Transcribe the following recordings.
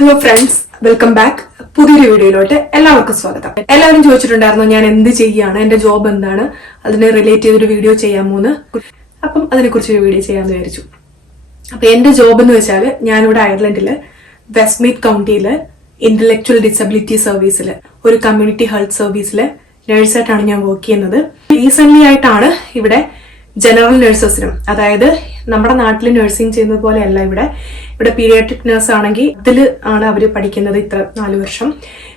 Hello friends, welcome back. പുതിയൊരു വീഡിയോയിലോട്ട് എല്ലാവർക്കും സ്വാഗതം. എല്ലാവരും ചോദിച്ചിട്ടുണ്ടായിരുന്നു ഞാൻ എന്ത് ചെയ്യാണ്, എന്റെ ജോബ് എന്താണ്, അതിനെ റിലേറ്റ് ചെയ്തൊരു വീഡിയോ ചെയ്യാമോന്ന്. അപ്പം അതിനെക്കുറിച്ച് ഒരു വീഡിയോ ചെയ്യാമെന്ന് വിചാരിച്ചു. അപ്പൊ എന്റെ ജോബ് എന്ന് വെച്ചാൽ ഞാനിവിടെ അയർലൻഡില് വെസ്റ്റ്മീത്ത് കൗണ്ടിയില് ഇന്റലക്ച്വൽ ഡിസബിലിറ്റി സർവീസിൽ ഒരു കമ്മ്യൂണിറ്റി ഹെൽത്ത് സർവീസിൽ നഴ്സായിട്ടാണ് ഞാൻ വർക്ക് ചെയ്യുന്നത്. റീസെന്റ് ആയിട്ടാണ് ഇവിടെ ജനറൽ നഴ്സസിനും, അതായത് നമ്മുടെ നാട്ടിൽ നഴ്സിംഗ് ചെയ്യുന്നത് പോലെയല്ല ഇവിടെ പീഡിയാട്രിക് നഴ്സ് ആണെങ്കിൽ ഇതിൽ ആണ് അവർ പഠിക്കുന്നത് ഇത്ര 4 വർഷം.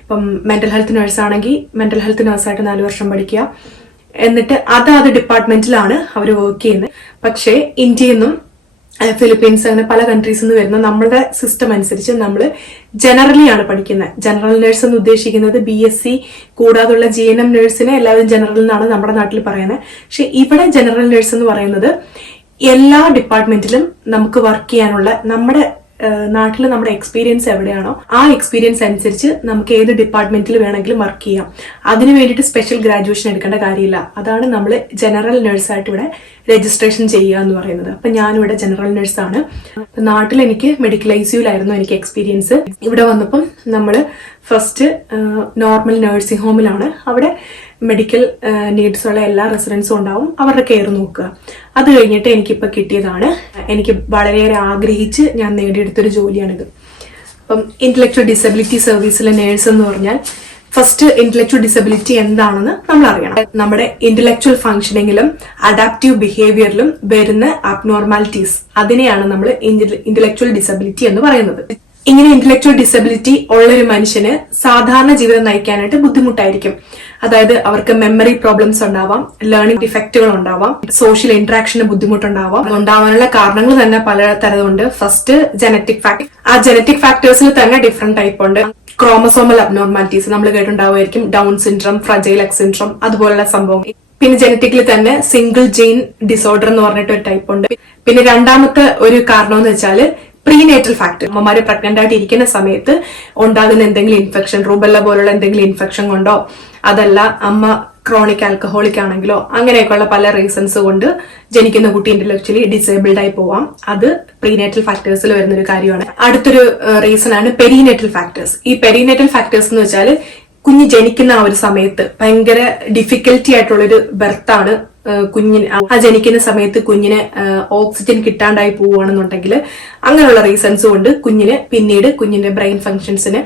ഇപ്പം മെന്റൽ ഹെൽത്ത് നഴ്സ് ആണെങ്കിൽ മെന്റൽ ഹെൽത്ത് നഴ്സായിട്ട് 4 വർഷം പഠിക്കുക. എന്നിട്ട് അത് ഡിപ്പാർട്ട്മെന്റിലാണ് അവർ വർക്ക് ചെയ്യുന്നത്. പക്ഷേ ഇന്ത്യയിൽ നിന്നും ഫിലിപ്പീൻസ് അങ്ങനെ പല കൺട്രീസിൽ നിന്ന് വരുന്ന നമ്മളുടെ സിസ്റ്റം അനുസരിച്ച് നമ്മൾ ജനറലി ആണ് പഠിക്കുന്നത്. ജനറൽ നഴ്സ് എന്ന് ഉദ്ദേശിക്കുന്നത് BSc കൂടാതുള്ള GNM നഴ്സിനെ എല്ലാവരും ജനറൽ എന്നാണ് നമ്മുടെ നാട്ടിൽ പറയുന്നത്. പക്ഷെ ഇവിടെ ജനറൽ നഴ്സ് എന്ന് പറയുന്നത് എല്ലാ ഡിപ്പാർട്ട്മെന്റിലും നമുക്ക് വർക്ക് ചെയ്യാനുള്ള നമ്മുടെ നാട്ടിൽ നമ്മുടെ എക്സ്പീരിയൻസ് എവിടെയാണോ ആ എക്സ്പീരിയൻസ് അനുസരിച്ച് നമുക്ക് ഏത് ഡിപ്പാർട്ട്മെന്റിൽ വേണമെങ്കിലും വർക്ക് ചെയ്യാം. അതിന് വേണ്ടിയിട്ട് സ്പെഷ്യൽ ഗ്രാജുവേഷൻ എടുക്കേണ്ട കാര്യമില്ല. അതാണ് നമ്മൾ ജനറൽ നഴ്സായിട്ട് ഇവിടെ രജിസ്ട്രേഷൻ ചെയ്യുക എന്ന് പറയുന്നത്. അപ്പൊ ഞാനിവിടെ ജനറൽ നഴ്സാണ്. നാട്ടിൽ എനിക്ക് മെഡിക്കൽ ICUലായിരുന്നു എനിക്ക് എക്സ്പീരിയൻസ്. ഇവിടെ വന്നപ്പം നമ്മൾ ഫസ്റ്റ് നോർമൽ നഴ്സിംഗ് ഹോമിലാണ്. അവിടെ മെഡിക്കൽ നീഡ്സ് ഉള്ള എല്ലാ റെസിഡൻസും ഉണ്ടാവും, അവരുടെ കെയർ നോക്കുക. അത് കഴിഞ്ഞിട്ട് എനിക്കിപ്പോൾ കിട്ടിയതാണ്, എനിക്ക് വളരെയേറെ ആഗ്രഹിച്ച് ഞാൻ നേടിയെടുത്തൊരു ജോലിയാണിത്. അപ്പം ഇന്റലക്ച്വൽ ഡിസബിലിറ്റി സർവീസിലെ നേഴ്സ് എന്ന് പറഞ്ഞാൽ ഫസ്റ്റ് ഇന്റലക്ച്വൽ ഡിസബിലിറ്റി എന്താണെന്ന് നമ്മൾ അറിയണം. നമ്മുടെ ഇന്റലക്ച്വൽ ഫംഗ്ഷനിങ്ങിലും അഡാപ്റ്റീവ് ബിഹേവിയറിലും വരുന്ന അബ്നോർമാലിറ്റീസ്, അതിനെയാണ് നമ്മൾ ഇന്റലക്ച്വൽ ഡിസബിലിറ്റി എന്ന് പറയുന്നത്. ഇങ്ങനെ ഇന്റലക്ച്വൽ ഡിസബിലിറ്റി ഉള്ളൊരു മനുഷ്യന് സാധാരണ ജീവിതം നയിക്കാനായിട്ട് ബുദ്ധിമുട്ടായിരിക്കും. അതായത് അവർക്ക് മെമ്മറി പ്രോബ്ലംസ് ഉണ്ടാവാം, ലേണിംഗ് ഡിഫക്റ്റുകൾ ഉണ്ടാവാം, സോഷ്യൽ ഇന്ററാക്ഷന് ബുദ്ധിമുട്ടുണ്ടാവാം. ഉണ്ടാവാനുള്ള കാരണങ്ങൾ തന്നെ പല തരമുണ്ട്. First genetic factor. ആ ജനറ്റിക് ഫാക്ടേഴ്സിൽ തന്നെ ഡിഫറെന്റ് ടൈപ്പ് ഉണ്ട്. ക്രോമസോമൽ അബ്നോർമാലിറ്റീസ് നമ്മൾ കേട്ടിട്ടുണ്ടാവുമായിരിക്കും, Down syndrome, fragile X syndrome, അതുപോലുള്ള സംഭവം. പിന്നെ ജനറ്റിക്കലി തന്നെ സിംഗിൾ ജീൻ ഡിസോർഡർ എന്ന് പറഞ്ഞിട്ട് ഒരു ടൈപ്പ് ഉണ്ട്. പിന്നെ രണ്ടാമത്തെ ഒരു കാരണം എന്ന് വെച്ചാൽ പ്രീനേറ്റൽ ഫാക്ടർ. അമ്മമാര് പ്രഗ്നന്റ് ആയിട്ട് ഇരിക്കുന്ന സമയത്ത് ഉണ്ടാകുന്ന എന്തെങ്കിലും ഇൻഫെക്ഷൻ, റൂബെല്ല പോലുള്ള എന്തെങ്കിലും ഇൻഫെക്ഷൻ കൊണ്ടോ, അതല്ല അമ്മ ക്രോണിക് ആൽക്കഹോളിക് ആണെങ്കിലോ, അങ്ങനെയൊക്കെയുള്ള പല റീസൺസ് കൊണ്ട് ജനിക്കുന്ന കുട്ടി ഇന്റലക്ച്വലി ഡിസേബിൾഡ് ആയി പോവാം. അത് പ്രീനേറ്റൽ ഫാക്ടേഴ്സിൽ വരുന്നൊരു കാര്യമാണ്. അടുത്തൊരു റീസൺ ആണ് പെരിനേറ്റൽ ഫാക്ടേഴ്സ്. ഈ പെരിനേറ്റൽ ഫാക്ടേഴ്സ് എന്ന് വെച്ചാൽ കുഞ്ഞ് ജനിക്കുന്ന ആ ഒരു സമയത്ത് ഭയങ്കര ഡിഫിക്കൽറ്റി ആയിട്ടുള്ളൊരു ബർത്താണ് കുഞ്ഞിന്. ആ ജനിക്കുന്ന സമയത്ത് കുഞ്ഞിന് ഓക്സിജൻ കിട്ടാണ്ടായി പോവുകയാണെന്നുണ്ടെങ്കിൽ അങ്ങനെയുള്ള റീസൺസ് കൊണ്ട് പിന്നീട് കുഞ്ഞിന്റെ ബ്രെയിൻ ഫംഗ്ഷൻസിന്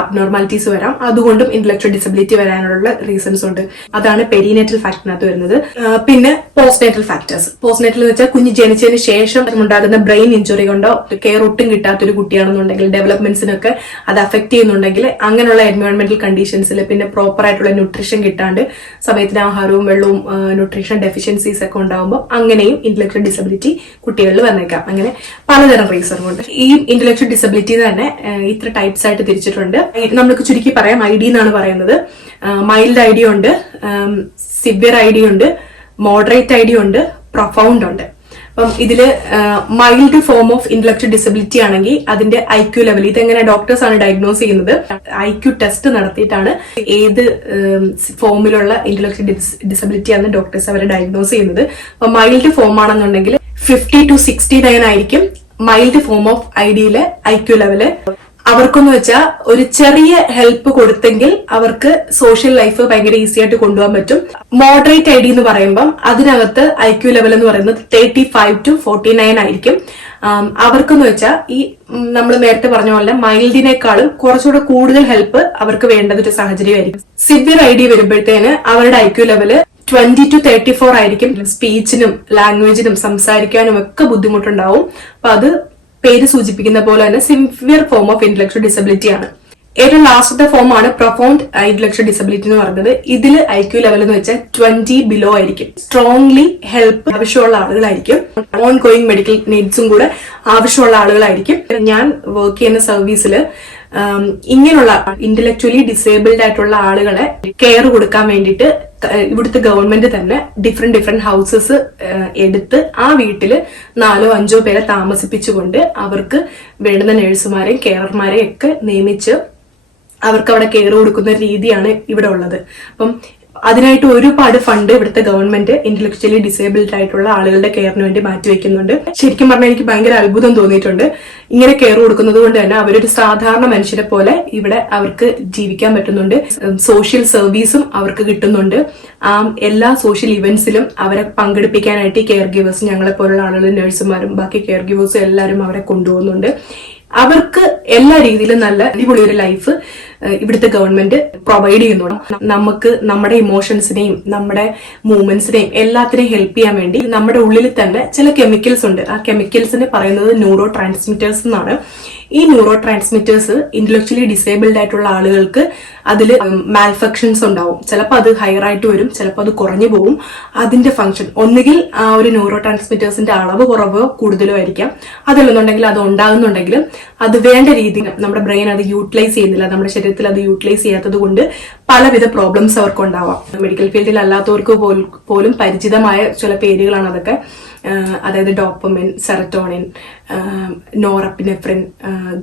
അബ്നോർമാലിറ്റീസ് വരാം. അതുകൊണ്ടും ഇന്റലക്ച്വൽ ഡിസബിലിറ്റി വരാനുള്ള റീസൺസ് ഉണ്ട്. അതാണ് പെരിനേറ്റൽ ഫാക്ടറിനകത്ത് വരുന്നത്. പിന്നെ പോസ്റ്റ്നേറ്റൽ ഫാക്ടേഴ്സ്. പോസ്റ്റ്നേറ്റൽ എന്ന് വെച്ചാൽ കുഞ്ഞ് ജനിച്ചതിന് ശേഷം ഉണ്ടാകുന്ന ബ്രെയിൻ ഇഞ്ചുറി കൊണ്ടോ കെയർ ഒട്ടും കിട്ടാത്തൊരു കുട്ടിയാണെന്നുണ്ടെങ്കിൽ, ഡെവലപ്മെന്റ്സിനൊക്കെ അത് അഫക്ട് ചെയ്യുന്നുണ്ടെങ്കിൽ, അങ്ങനെയുള്ള എൻവയോൺമെന്റൽ കണ്ടീഷൻസിൽ പിന്നെ പ്രോപ്പർ ആയിട്ടുള്ള ന്യൂട്രീഷൻ കിട്ടാണ്ട് സമയത്തിന് ആഹാരവും വെള്ളവും ന്യൂട്രീഷൻ ഡെഫിഷ്യൻസീസ് ഒക്കെ ഉണ്ടാകുമ്പോൾ അങ്ങനെയും ഇന്റലക്ച്വൽ ഡിസബിലിറ്റി കുട്ടികളിൽ വന്നേക്കാം. അങ്ങനെ പലതരം റീസൺ കൊണ്ട് ഈ ഇന്റലക്ച്വൽ ഡിസബിലിറ്റി തന്നെ ഇത്ര ടൈപ്സ് ആയിട്ട് തിരിച്ചിട്ടുണ്ട്. നമ്മൾക്ക് ചുരുക്കി പറയാം, ID എന്നാണ് പറയുന്നത്. മൈൽഡ് ID ഉണ്ട്, സിവിയർ ID ഉണ്ട്, മോഡറേറ്റ് ID ഉണ്ട്, പ്രൊഫൗണ്ട് ഉണ്ട്. അപ്പം ഇതില് mild form of intellectual disability ആണെങ്കിൽ അതിന്റെ IQ ലെവൽ, ഇതെങ്ങനെ ഡോക്ടേഴ്സ് ആണ് ഡയഗ്നോസ് ചെയ്യുന്നത്. IQ ടെസ്റ്റ് നടത്തിയിട്ടാണ് ഏത് ഫോമിലുള്ള ഇന്റലക്ച്വൽ ഡിസബിലിറ്റി ആണ് ഡോക്ടേഴ്സ് അവരെ ഡയഗ്നോസ് ചെയ്യുന്നത്. അപ്പൊ മൈൽഡ് ഫോം ആണെന്നുണ്ടെങ്കിൽ 50 to 69 ആയിരിക്കും മൈൽഡ് ഫോം ഓഫ് IDയിലെ IQ ലെവല്. അവർക്കെന്ന് വെച്ചാൽ ഒരു ചെറിയ ഹെൽപ്പ് കൊടുത്തെങ്കിൽ അവർക്ക് സോഷ്യൽ ലൈഫ് ഭയങ്കര ഈസി ആയിട്ട് കൊണ്ടുപോകാൻ പറ്റും. മോഡറേറ്റ് ID എന്ന് പറയുമ്പം അതിനകത്ത് IQ ലെവൽ എന്ന് പറയുന്നത് 35 to 49 ആയിരിക്കും. അവർക്കെന്ന് വെച്ചാൽ ഈ നമ്മൾ നേരത്തെ പറഞ്ഞ പോലെ മൈൽഡിനേക്കാളും കുറച്ചുകൂടെ കൂടുതൽ ഹെൽപ്പ് അവർക്ക് വേണ്ടത് ഒരു സാഹചര്യമായിരിക്കും. സിവിയർ ID വരുമ്പോഴത്തേന് അവരുടെ IQ ലെവല് 20 to 34 ആയിരിക്കും. സ്പീച്ചിനും ലാംഗ്വേജിനും സംസാരിക്കാനും ഒക്കെ ബുദ്ധിമുട്ടുണ്ടാവും. അപ്പൊ അത് പേര് സൂചിപ്പിക്കുന്ന പോലെ തന്നെ severe form of intellectual disability ആണ്. ഏറ്റവും ലാസ്റ്റത്തെ ഫോം ആണ് പ്രൊഫൗണ്ട് ഇന്റലക്ച്വൽ ഡിസബിലിറ്റി എന്ന് പറയുന്നത്. ഇതില് IQ ലെവൽ എന്ന് വെച്ചാൽ 20 ബിലോ ആയിരിക്കും. സ്ട്രോങ്ലി ഹെൽപ്പ് ആവശ്യമുള്ള ആളുകളായിരിക്കും. ഓൺ ഗോയിങ് മെഡിക്കൽ നീഡ്സും കൂടെ ആവശ്യമുള്ള ആളുകളായിരിക്കും. ഞാൻ വർക്ക് ചെയ്യുന്ന സർവീസില് ഇങ്ങനെയുള്ള ഇന്റലക്ച്വലി ഡിസേബിൾഡ് ആയിട്ടുള്ള ആളുകളെ കെയർ കൊടുക്കാൻ വേണ്ടിയിട്ട് ഇവിടുത്തെ ഗവൺമെന്റ് തന്നെ ഡിഫറെന്റ് ഹൗസസ് എടുത്ത് ആ വീട്ടില് 4-5 പേരെ താമസിപ്പിച്ചുകൊണ്ട് അവർക്ക് വേണ്ടുന്ന നഴ്സുമാരെയും കെയർമാരെയും ഒക്കെ നിയമിച്ച് അവർക്ക് അവിടെ കെയർ കൊടുക്കുന്ന രീതിയാണ് ഇവിടെ ഉള്ളത്. അപ്പം അതിനായിട്ട് ഒരുപാട് ഫണ്ട് ഇവിടുത്തെ ഗവൺമെന്റ് ഇന്റലക്ച്വലി ഡിസേബിൾഡ് ആയിട്ടുള്ള ആളുകളുടെ കെയറിന് വേണ്ടി മാറ്റിവെക്കുന്നുണ്ട്. ശരിക്കും പറഞ്ഞാൽ എനിക്ക് ഭയങ്കര അത്ഭുതം തോന്നിയിട്ടുണ്ട്. ഇങ്ങനെ കെയർ കൊടുക്കുന്നത് കൊണ്ട് തന്നെ അവരൊരു സാധാരണ മനുഷ്യരെ പോലെ ഇവിടെ അവർക്ക് ജീവിക്കാൻ പറ്റുന്നുണ്ട്. സോഷ്യൽ സർവീസും അവർക്ക് കിട്ടുന്നുണ്ട്. എല്ലാ സോഷ്യൽ ഇവന്റ്സിലും അവരെ പങ്കെടുപ്പിക്കാനായിട്ട് കെയർ ഗിവേഴ്സ്, ഞങ്ങളെ പോലുള്ള ആളുകൾ, നഴ്സുമാരും ബാക്കി കെയർ ഗിവേഴ്സും എല്ലാവരും അവരെ കൊണ്ടുപോകുന്നുണ്ട്. അവർക്ക് എല്ലാ രീതിയിലും നല്ല അടിപൊളി ഒരു ലൈഫ് ഇവിടുത്തെ ഗവൺമെന്റ് പ്രൊവൈഡ് ചെയ്യുന്നുണ്ട്. നമുക്ക് നമ്മുടെ ഇമോഷൻസിനെയും നമ്മുടെ മൂവ്മെന്റ്സിനെയും എല്ലാത്തിനെയും ഹെൽപ്പ് ചെയ്യാൻ വേണ്ടി നമ്മുടെ ഉള്ളിൽ തന്നെ ചില കെമിക്കൽസ് ഉണ്ട്. ആ കെമിക്കൽസിന് പറയുന്നത് ന്യൂറോ ട്രാൻസ്മിറ്റേഴ്സ് എന്നാണ്. ഈ ന്യൂറോ ട്രാൻസ്മിറ്റേഴ്സ് ഇന്റലക്ച്വലി ഡിസേബിൾഡ് ആയിട്ടുള്ള ആളുകൾക്ക് അതിൽ മാൽഫങ്ഷൻസ് ഉണ്ടാവും. ചിലപ്പോൾ അത് ഹയർ ആയിട്ട് വരും, ചിലപ്പോൾ അത് കുറഞ്ഞു പോകും. അതിന്റെ ഫംഗ്ഷൻ ഒന്നുകിൽ ആ ഒരു ന്യൂറോ ട്രാൻസ്മിറ്റേഴ്സിന്റെ അളവ് കുറവോ കൂടുതലോ ആയിരിക്കാം. അതല്ലെന്നുണ്ടെങ്കിൽ അത് ഉണ്ടാകുന്നുണ്ടെങ്കിൽ അത് വേണ്ട രീതിയിൽ നമ്മുടെ ബ്രെയിൻ അത് യൂട്ടിലൈസ് ചെയ്യുന്നില്ല, നമ്മുടെ ശരീരത്തിൽ അത് യൂട്ടിലൈസ് ചെയ്യാത്തത് കൊണ്ട് പലവിധ പ്രോബ്ലംസ് അവർക്ക് ഉണ്ടാവാം. മെഡിക്കൽ ഫീൽഡിൽ അല്ലാത്തവർക്ക് പോലും പരിചിതമായ ചില പേരുകളാണ് അതൊക്കെ. അതായത് ഡോപ്പമിൻ, സെറട്ടോണിൻ, നോറെപ്പിനെഫ്രിൻ,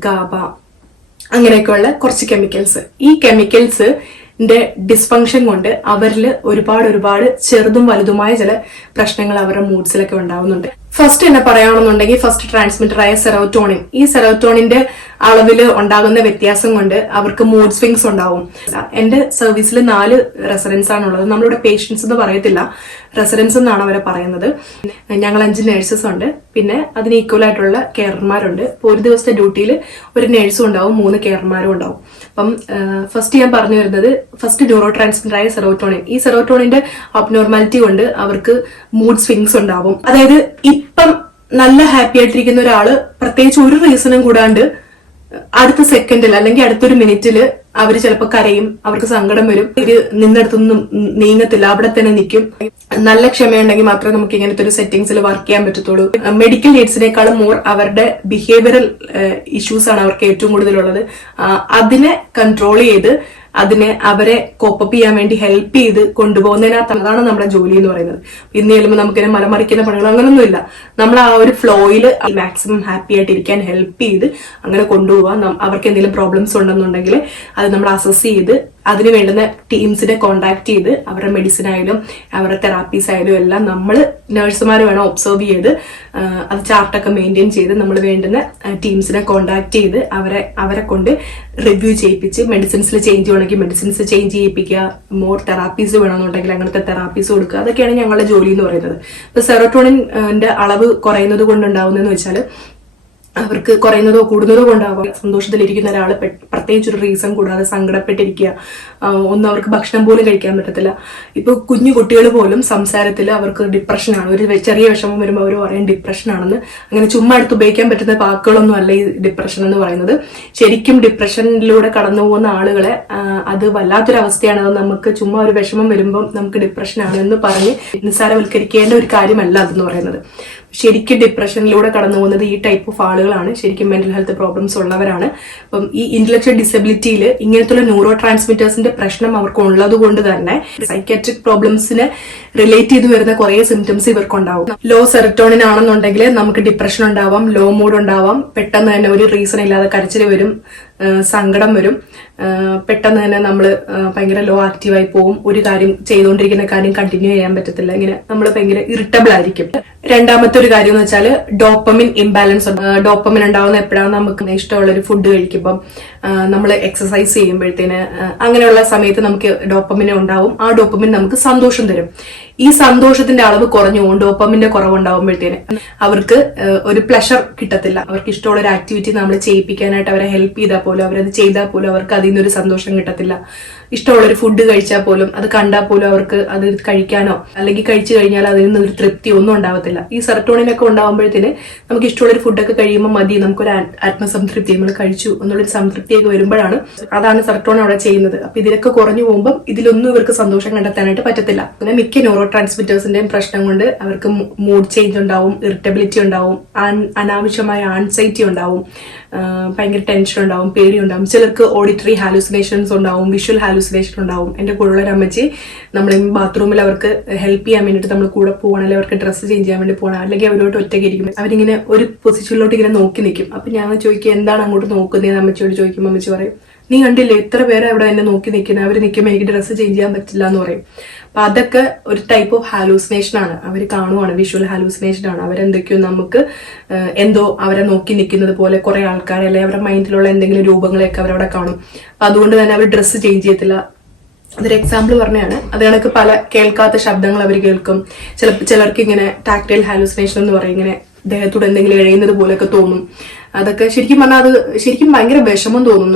ഗാബ, അങ്ങനെയൊക്കെയുള്ള കുറച്ച് കെമിക്കൽസ്. ഈ കെമിക്കൽസിന്റെ ഡിസ്ഫങ്ഷൻ കൊണ്ട് അവരിൽ ഒരുപാട് ചെറുതും വലുതുമായ ചില പ്രശ്നങ്ങൾ അവരുടെ മൂഡ്സിലൊക്കെ ഉണ്ടാവുന്നുണ്ട്. ഫസ്റ്റ് എന്നെ പറയുകയാണെന്നുണ്ടെങ്കിൽ ഫസ്റ്റ് ട്രാൻസ്മിറ്ററായ സെറോട്ടോണിൻ. ഈ സെറോട്ടോണിന്റെ അളവിൽ ഉണ്ടാകുന്ന വ്യത്യാസം കൊണ്ട് അവർക്ക് മൂഡ് സ്വിങ്സ് ഉണ്ടാവും. എന്റെ സർവീസിൽ 4 റെസിഡൻസ് ആണുള്ളത്. നമ്മളിവിടെ പേഷ്യൻസ് എന്ന് പറയത്തില്ല, റെസിഡൻസ് എന്നാണ് അവരെ പറയുന്നത്. ഞങ്ങൾ 5 നേഴ്സസ് ഉണ്ട്, പിന്നെ അതിന് ഈക്വൽ ആയിട്ടുള്ള കെയർമാരുണ്ട്. ഇപ്പോൾ ഒരു ദിവസത്തെ ഡ്യൂട്ടിയിൽ ഒരു നേഴ്സും ഉണ്ടാവും, 3 കെയർമാരും ഉണ്ടാവും. അപ്പം ഫസ്റ്റ് ഞാൻ പറഞ്ഞു വരുന്നത് ഫസ്റ്റ് ന്യൂറോ ട്രാൻസ്മിറ്ററായ സെറോട്ടോണിൻ. ഈ സെറോട്ടോണിന്റെ അബ്നോർമാലിറ്റി കൊണ്ട് അവർക്ക് മൂഡ് സ്വിങ്സ് ഉണ്ടാവും. അതായത് ഇപ്പം നല്ല ഹാപ്പി ആയിട്ടിരിക്കുന്ന ഒരാള് പ്രത്യേകിച്ച് ഒരു റീസണും കൂടാണ്ട് അടുത്ത സെക്കൻഡിൽ അല്ലെങ്കിൽ അടുത്തൊരു മിനിറ്റിൽ അവര് ചിലപ്പോൾ കരയും, അവർക്ക് സങ്കടം വരും, ഇവര് നിന്നിടത്തൊന്നും നീങ്ങത്തില്ല, അവിടെ തന്നെ നിൽക്കും. നല്ല ക്ഷമയുണ്ടെങ്കിൽ മാത്രമേ നമുക്ക് ഇങ്ങനത്തെ ഒരു സെറ്റിംഗ്സിൽ വർക്ക് ചെയ്യാൻ പറ്റത്തുള്ളൂ. മെഡിക്കൽ നീഡ്സിനേക്കാളും മോർ അവരുടെ ബിഹേവിയറൽ ഇഷ്യൂസ് ആണ് അവർക്ക് ഏറ്റവും കൂടുതലുള്ളത്. അതിനെ കൺട്രോൾ ചെയ്ത് അവരെ കോപ്പപ്പ് ചെയ്യാൻ വേണ്ടി ഹെൽപ്പ് ചെയ്ത് കൊണ്ടുപോകുന്നതിനകത്ത് അതാണ് നമ്മുടെ ജോലി എന്ന് പറയുന്നത്. ഇന്ന് ചെല്ലുമ്പോൾ നമുക്കിനെ മലമറിക്കുന്ന പണികൾ അങ്ങനൊന്നുമില്ല. നമ്മൾ ആ ഒരു ഫ്ലോയിൽ മാക്സിമം ഹാപ്പി ആയിട്ട് ഇരിക്കാൻ ഹെൽപ്പ് ചെയ്ത് അങ്ങനെ കൊണ്ടുപോകാം. അവർക്ക് എന്തെങ്കിലും പ്രോബ്ലംസ് ഉണ്ടെന്നുണ്ടെങ്കിൽ അത് നമ്മൾ അസസ് ചെയ്ത് അതിന് വേണ്ടുന്ന ടീംസിനെ കോണ്ടാക്ട് ചെയ്ത് അവരുടെ മെഡിസിൻ ആയാലും അവരുടെ തെറാപ്പീസ് ആയാലും എല്ലാം നമ്മൾ നഴ്സുമാർ വേണം ഒബ്സർവ് ചെയ്ത് അത് ചാർട്ടൊക്കെ മെയിൻറ്റെയിൻ ചെയ്ത് നമ്മൾ വേണ്ടുന്ന ടീംസിനെ കോണ്ടാക്ട് ചെയ്ത് അവരെ കൊണ്ട് റിവ്യൂ ചെയ്യിപ്പിച്ച് മെഡിസിൻസിൽ ചേഞ്ച് വേണമെങ്കിൽ മെഡിസിൻസ് ചേഞ്ച് ചെയ്യിപ്പിക്കുക, മോർ തെറാപ്പീസ് വേണമെന്നുണ്ടെങ്കിൽ അങ്ങനത്തെ തെറാപ്പീസ് കൊടുക്കുക. അതൊക്കെയാണ് ഞങ്ങളുടെ ജോലി എന്ന് പറയുന്നത്. ഇപ്പൊ സെറോട്ടോണിന്റെ അളവ് കുറയുന്നത് കൊണ്ടുണ്ടാവുന്നതെന്ന് വെച്ചാൽ അവർക്ക് കുറയുന്നതോ കൂടുന്നതോ കൊണ്ടാവാം. സന്തോഷത്തിലിരിക്കുന്ന ഒരാൾ പ്രത്യേകിച്ച് ഒരു റീസൺ കൂടാതെ സങ്കടപ്പെട്ടിരിക്കുക, ഒന്നും അവർക്ക് ഭക്ഷണം പോലും കഴിക്കാൻ പറ്റത്തില്ല. ഇപ്പൊ കുഞ്ഞു കുട്ടികൾ പോലും സംസാരത്തിൽ അവർക്ക് ഡിപ്രഷനാണ്, ഒരു ചെറിയ വിഷമം വരുമ്പോൾ അവർ പറയും ഡിപ്രഷനാണെന്ന്. അങ്ങനെ ചുമ്മാ എടുത്ത് ഉപയോഗിക്കാൻ പറ്റുന്ന വാക്കുകളൊന്നും അല്ല ഈ ഡിപ്രഷൻ എന്ന് പറയുന്നത്. ശരിക്കും ഡിപ്രഷനിലൂടെ കടന്നു പോകുന്ന ആളുകളെ അത് വല്ലാത്തൊരവസ്ഥയാണ്. അത് നമുക്ക് ചുമ്മാ ഒരു വിഷമം വരുമ്പോൾ നമുക്ക് ഡിപ്രഷനാണ് എന്ന് പറഞ്ഞ് നിസ്സാരവൽക്കരിക്കേണ്ട ഒരു കാര്യമല്ല അതെന്ന് പറയുന്നത്. ശരിക്കും ഡിപ്രഷനിലൂടെ കടന്നു പോകുന്നത് ഈ ടൈപ്പ് ഓഫ് ആളുകളാണ്, ശരിക്കും മെന്റൽ ഹെൽത്ത് പ്രോബ്ലംസ് ഉള്ളവരാണ്. അപ്പം ഈ ഇന്റലക്ച്വൽ ഡിസബിലിറ്റിയിൽ ഇങ്ങനത്തെ ന്യൂറോ ട്രാൻസ്മിറ്റേഴ്സിന്റെ പ്രശ്നം അവർക്ക് ഉള്ളത് കൊണ്ട് തന്നെ സൈക്കാട്രിക് പ്രോബ്ലംസിനെ റിലേറ്റ് ചെയ്ത് വരുന്ന കുറെ സിംറ്റംസ് ഇവർക്കുണ്ടാവും. ലോ സെറട്ടോണിൻ ആണെന്നുണ്ടെങ്കിൽ നമുക്ക് ഡിപ്രഷൻ ഉണ്ടാവാം, ലോ മൂഡ് ഉണ്ടാവാം, പെട്ടെന്ന് തന്നെ ഒരു റീസൺ ഇല്ലാതെ കരച്ചിൽ വരും, സങ്കടം വരും, പെട്ടെന്ന് തന്നെ നമ്മൾ ഭയങ്കര ലോ ആക്റ്റീവായി പോവും, ഒരു കാര്യം ചെയ്തുകൊണ്ടിരിക്കുന്ന കാര്യം കണ്ടിന്യൂ ചെയ്യാൻ പറ്റത്തില്ല, ഇങ്ങനെ നമ്മൾ ഭയങ്കര ഇറിറ്റബിൾ ആയിരിക്കും. രണ്ടാമത്തെ ഒരു കാര്യം എന്ന് വെച്ചാൽ ഡോപ്പമിൻ ഇംബാലൻസ്. ഡോപ്പമിൻ ഉണ്ടാവുന്ന എപ്പോഴാണ് നമുക്ക് ഇഷ്ടമുള്ള ഒരു ഫുഡ് കഴിക്കുമ്പം, നമ്മൾ എക്സസൈസ് ചെയ്യുമ്പോഴത്തേന്, അങ്ങനെയുള്ള സമയത്ത് നമുക്ക് ഡോപ്പമിൻ ഉണ്ടാവും. ആ ഡോപ്പമിൻ നമുക്ക് സന്തോഷം തരും. ഈ സന്തോഷത്തിന്റെ അളവ് കുറഞ്ഞു പോകും. ഡോപ്പമിന്റെ കുറവുണ്ടാവുമ്പോഴത്തേന് അവർക്ക് ഒരു പ്ലഷർ കിട്ടത്തില്ല. അവർക്ക് ഇഷ്ടമുള്ള ഒരു ആക്ടിവിറ്റി നമ്മൾ ചെയ്യിപ്പിക്കാനായിട്ട് അവരെ ഹെൽപ്പ് ചെയ്താൽ പോലും, അവരത് ചെയ്താൽ പോലും അവർക്ക് അതിൽ നിന്നൊരു സന്തോഷം കിട്ടത്തില്ല. ഇഷ്ടമുള്ളൊരു ഫുഡ് കഴിച്ചാൽ പോലും, അത് കണ്ടാൽ പോലും അവർക്ക് അത് കഴിക്കാനോ അല്ലെങ്കിൽ കഴിച്ചു കഴിഞ്ഞാൽ അതിൽ നിന്നൊരു തൃപ്തി ഒന്നും ഉണ്ടാവത്തില്ല. ഈ സെറട്ടോണിനൊക്കെ ഉണ്ടാവുമ്പോഴത്തേന് നമുക്ക് ഇഷ്ടമുള്ളൊരു ഫുഡൊക്കെ കഴിയുമ്പോൾ മതി, നമുക്കൊരു ആത്മസംതൃപ്തി, നമ്മൾ കഴിച്ചു എന്നുള്ളൊരു സംതൃപ്തിയൊക്കെ വരുമ്പോഴാണ് അതാണ് സെറട്ടോണിൻ അവിടെ ചെയ്യുന്നത്. അപ്പൊ ഇതിലൊക്കെ കുറഞ്ഞു പോകുമ്പോൾ ഇതിലൊന്നും ഇവർക്ക് സന്തോഷം കണ്ടെത്താനായിട്ട് പറ്റത്തില്ല. പിന്നെ മിക്ക ന്യൂറോ ട്രാൻസ്മിറ്റേഴ്സിന്റെയും പ്രശ്നം കൊണ്ട് അവർക്ക് മൂഡ് ചേഞ്ച് ഉണ്ടാവും, ഇറിറ്റബിലിറ്റി ഉണ്ടാവും, അനാവശ്യമായ ആൻസൈറ്റി ഉണ്ടാവും, ഭയങ്കര ടെൻഷൻ ഉണ്ടാവും, പേടി ഉണ്ടാവും. ചിലർക്ക് ഓഡിറ്ററി ഹാലൂസിനേഷൻസ് ഉണ്ടാവും, വിഷ്വൽ ഹാലൂസിനേഷൻ ഉണ്ടാവും. എന്റെ കൂടെയുള്ള ഒരു അമ്മച്ചി നമ്മൾ ബാത്റൂമിൽ അവർക്ക് ഹെൽപ്പ് ചെയ്യാൻ വേണ്ടിയിട്ട് നമ്മൾ കൂടെ പോകണം, അല്ലെങ്കിൽ അവർക്ക് ഡ്രസ്സ് ചേഞ്ച് ചെയ്യാൻ വേണ്ടി പോകണം, അല്ലെങ്കിൽ അവരോട്ട് ഒറ്റയ്ക്ക് ഇരിക്കും, അവരിങ്ങനെ ഒരു പൊസിഷനിലോട്ട് ഇങ്ങനെ നോക്കി നിൽക്കും. അപ്പൊ ഞാൻ ചോദിക്കും എന്താണ് അങ്ങോട്ട് നോക്കുന്നതെന്ന് അമ്മച്ചിയോട് ചോദിക്കുമ്പോൾ അമ്മച്ചി പറയും നീ കണ്ടില്ലേ ഇത്ര പേരെ അവിടെ എന്നെ നോക്കി നിൽക്കുന്നത്, അവർ നിൽക്കുമ്പോൾ എനിക്ക് ഡ്രസ്സ് ചേഞ്ച് ചെയ്യാൻ പറ്റില്ല എന്ന് പറയും. അപ്പൊ അതൊക്കെ ഒരു ടൈപ്പ് ഓഫ് ഹാലൂസിനേഷൻ ആണ്. അവർ കാണുവാണ്, വിഷ്വൽ ഹാലൂസിനേഷൻ ആണ്. അവരെന്തൊക്കെയോ നമുക്ക് എന്തോ അവരെ നോക്കി നിൽക്കുന്നത് പോലെ കുറെ ആൾക്കാരെ അല്ലെങ്കിൽ അവരുടെ മൈൻഡിലുള്ള എന്തെങ്കിലും രൂപങ്ങളെയൊക്കെ അവരവിടെ കാണും. അപ്പൊ അതുകൊണ്ട് തന്നെ അവർ ഡ്രസ്സ് ചേഞ്ച് ചെയ്യത്തില്ല. അതൊരു എക്സാമ്പിൾ പറഞ്ഞാണ്. അത് കണക്ക് പല കേൾക്കാത്ത ശബ്ദങ്ങൾ അവർ കേൾക്കും. ചിലർക്ക് ഇങ്ങനെ ടാക്ടൈൽ ഹാലൂസിനേഷൻ എന്ന് പറയും, ഇങ്ങനെ ദേഹത്തോട് എന്തെങ്കിലും എഴയുന്നത് പോലെയൊക്കെ തോന്നും. അതൊക്കെ ശരിക്കും പറഞ്ഞാൽ അത് ശരിക്കും ഭയങ്കര വിഷമം തോന്നും.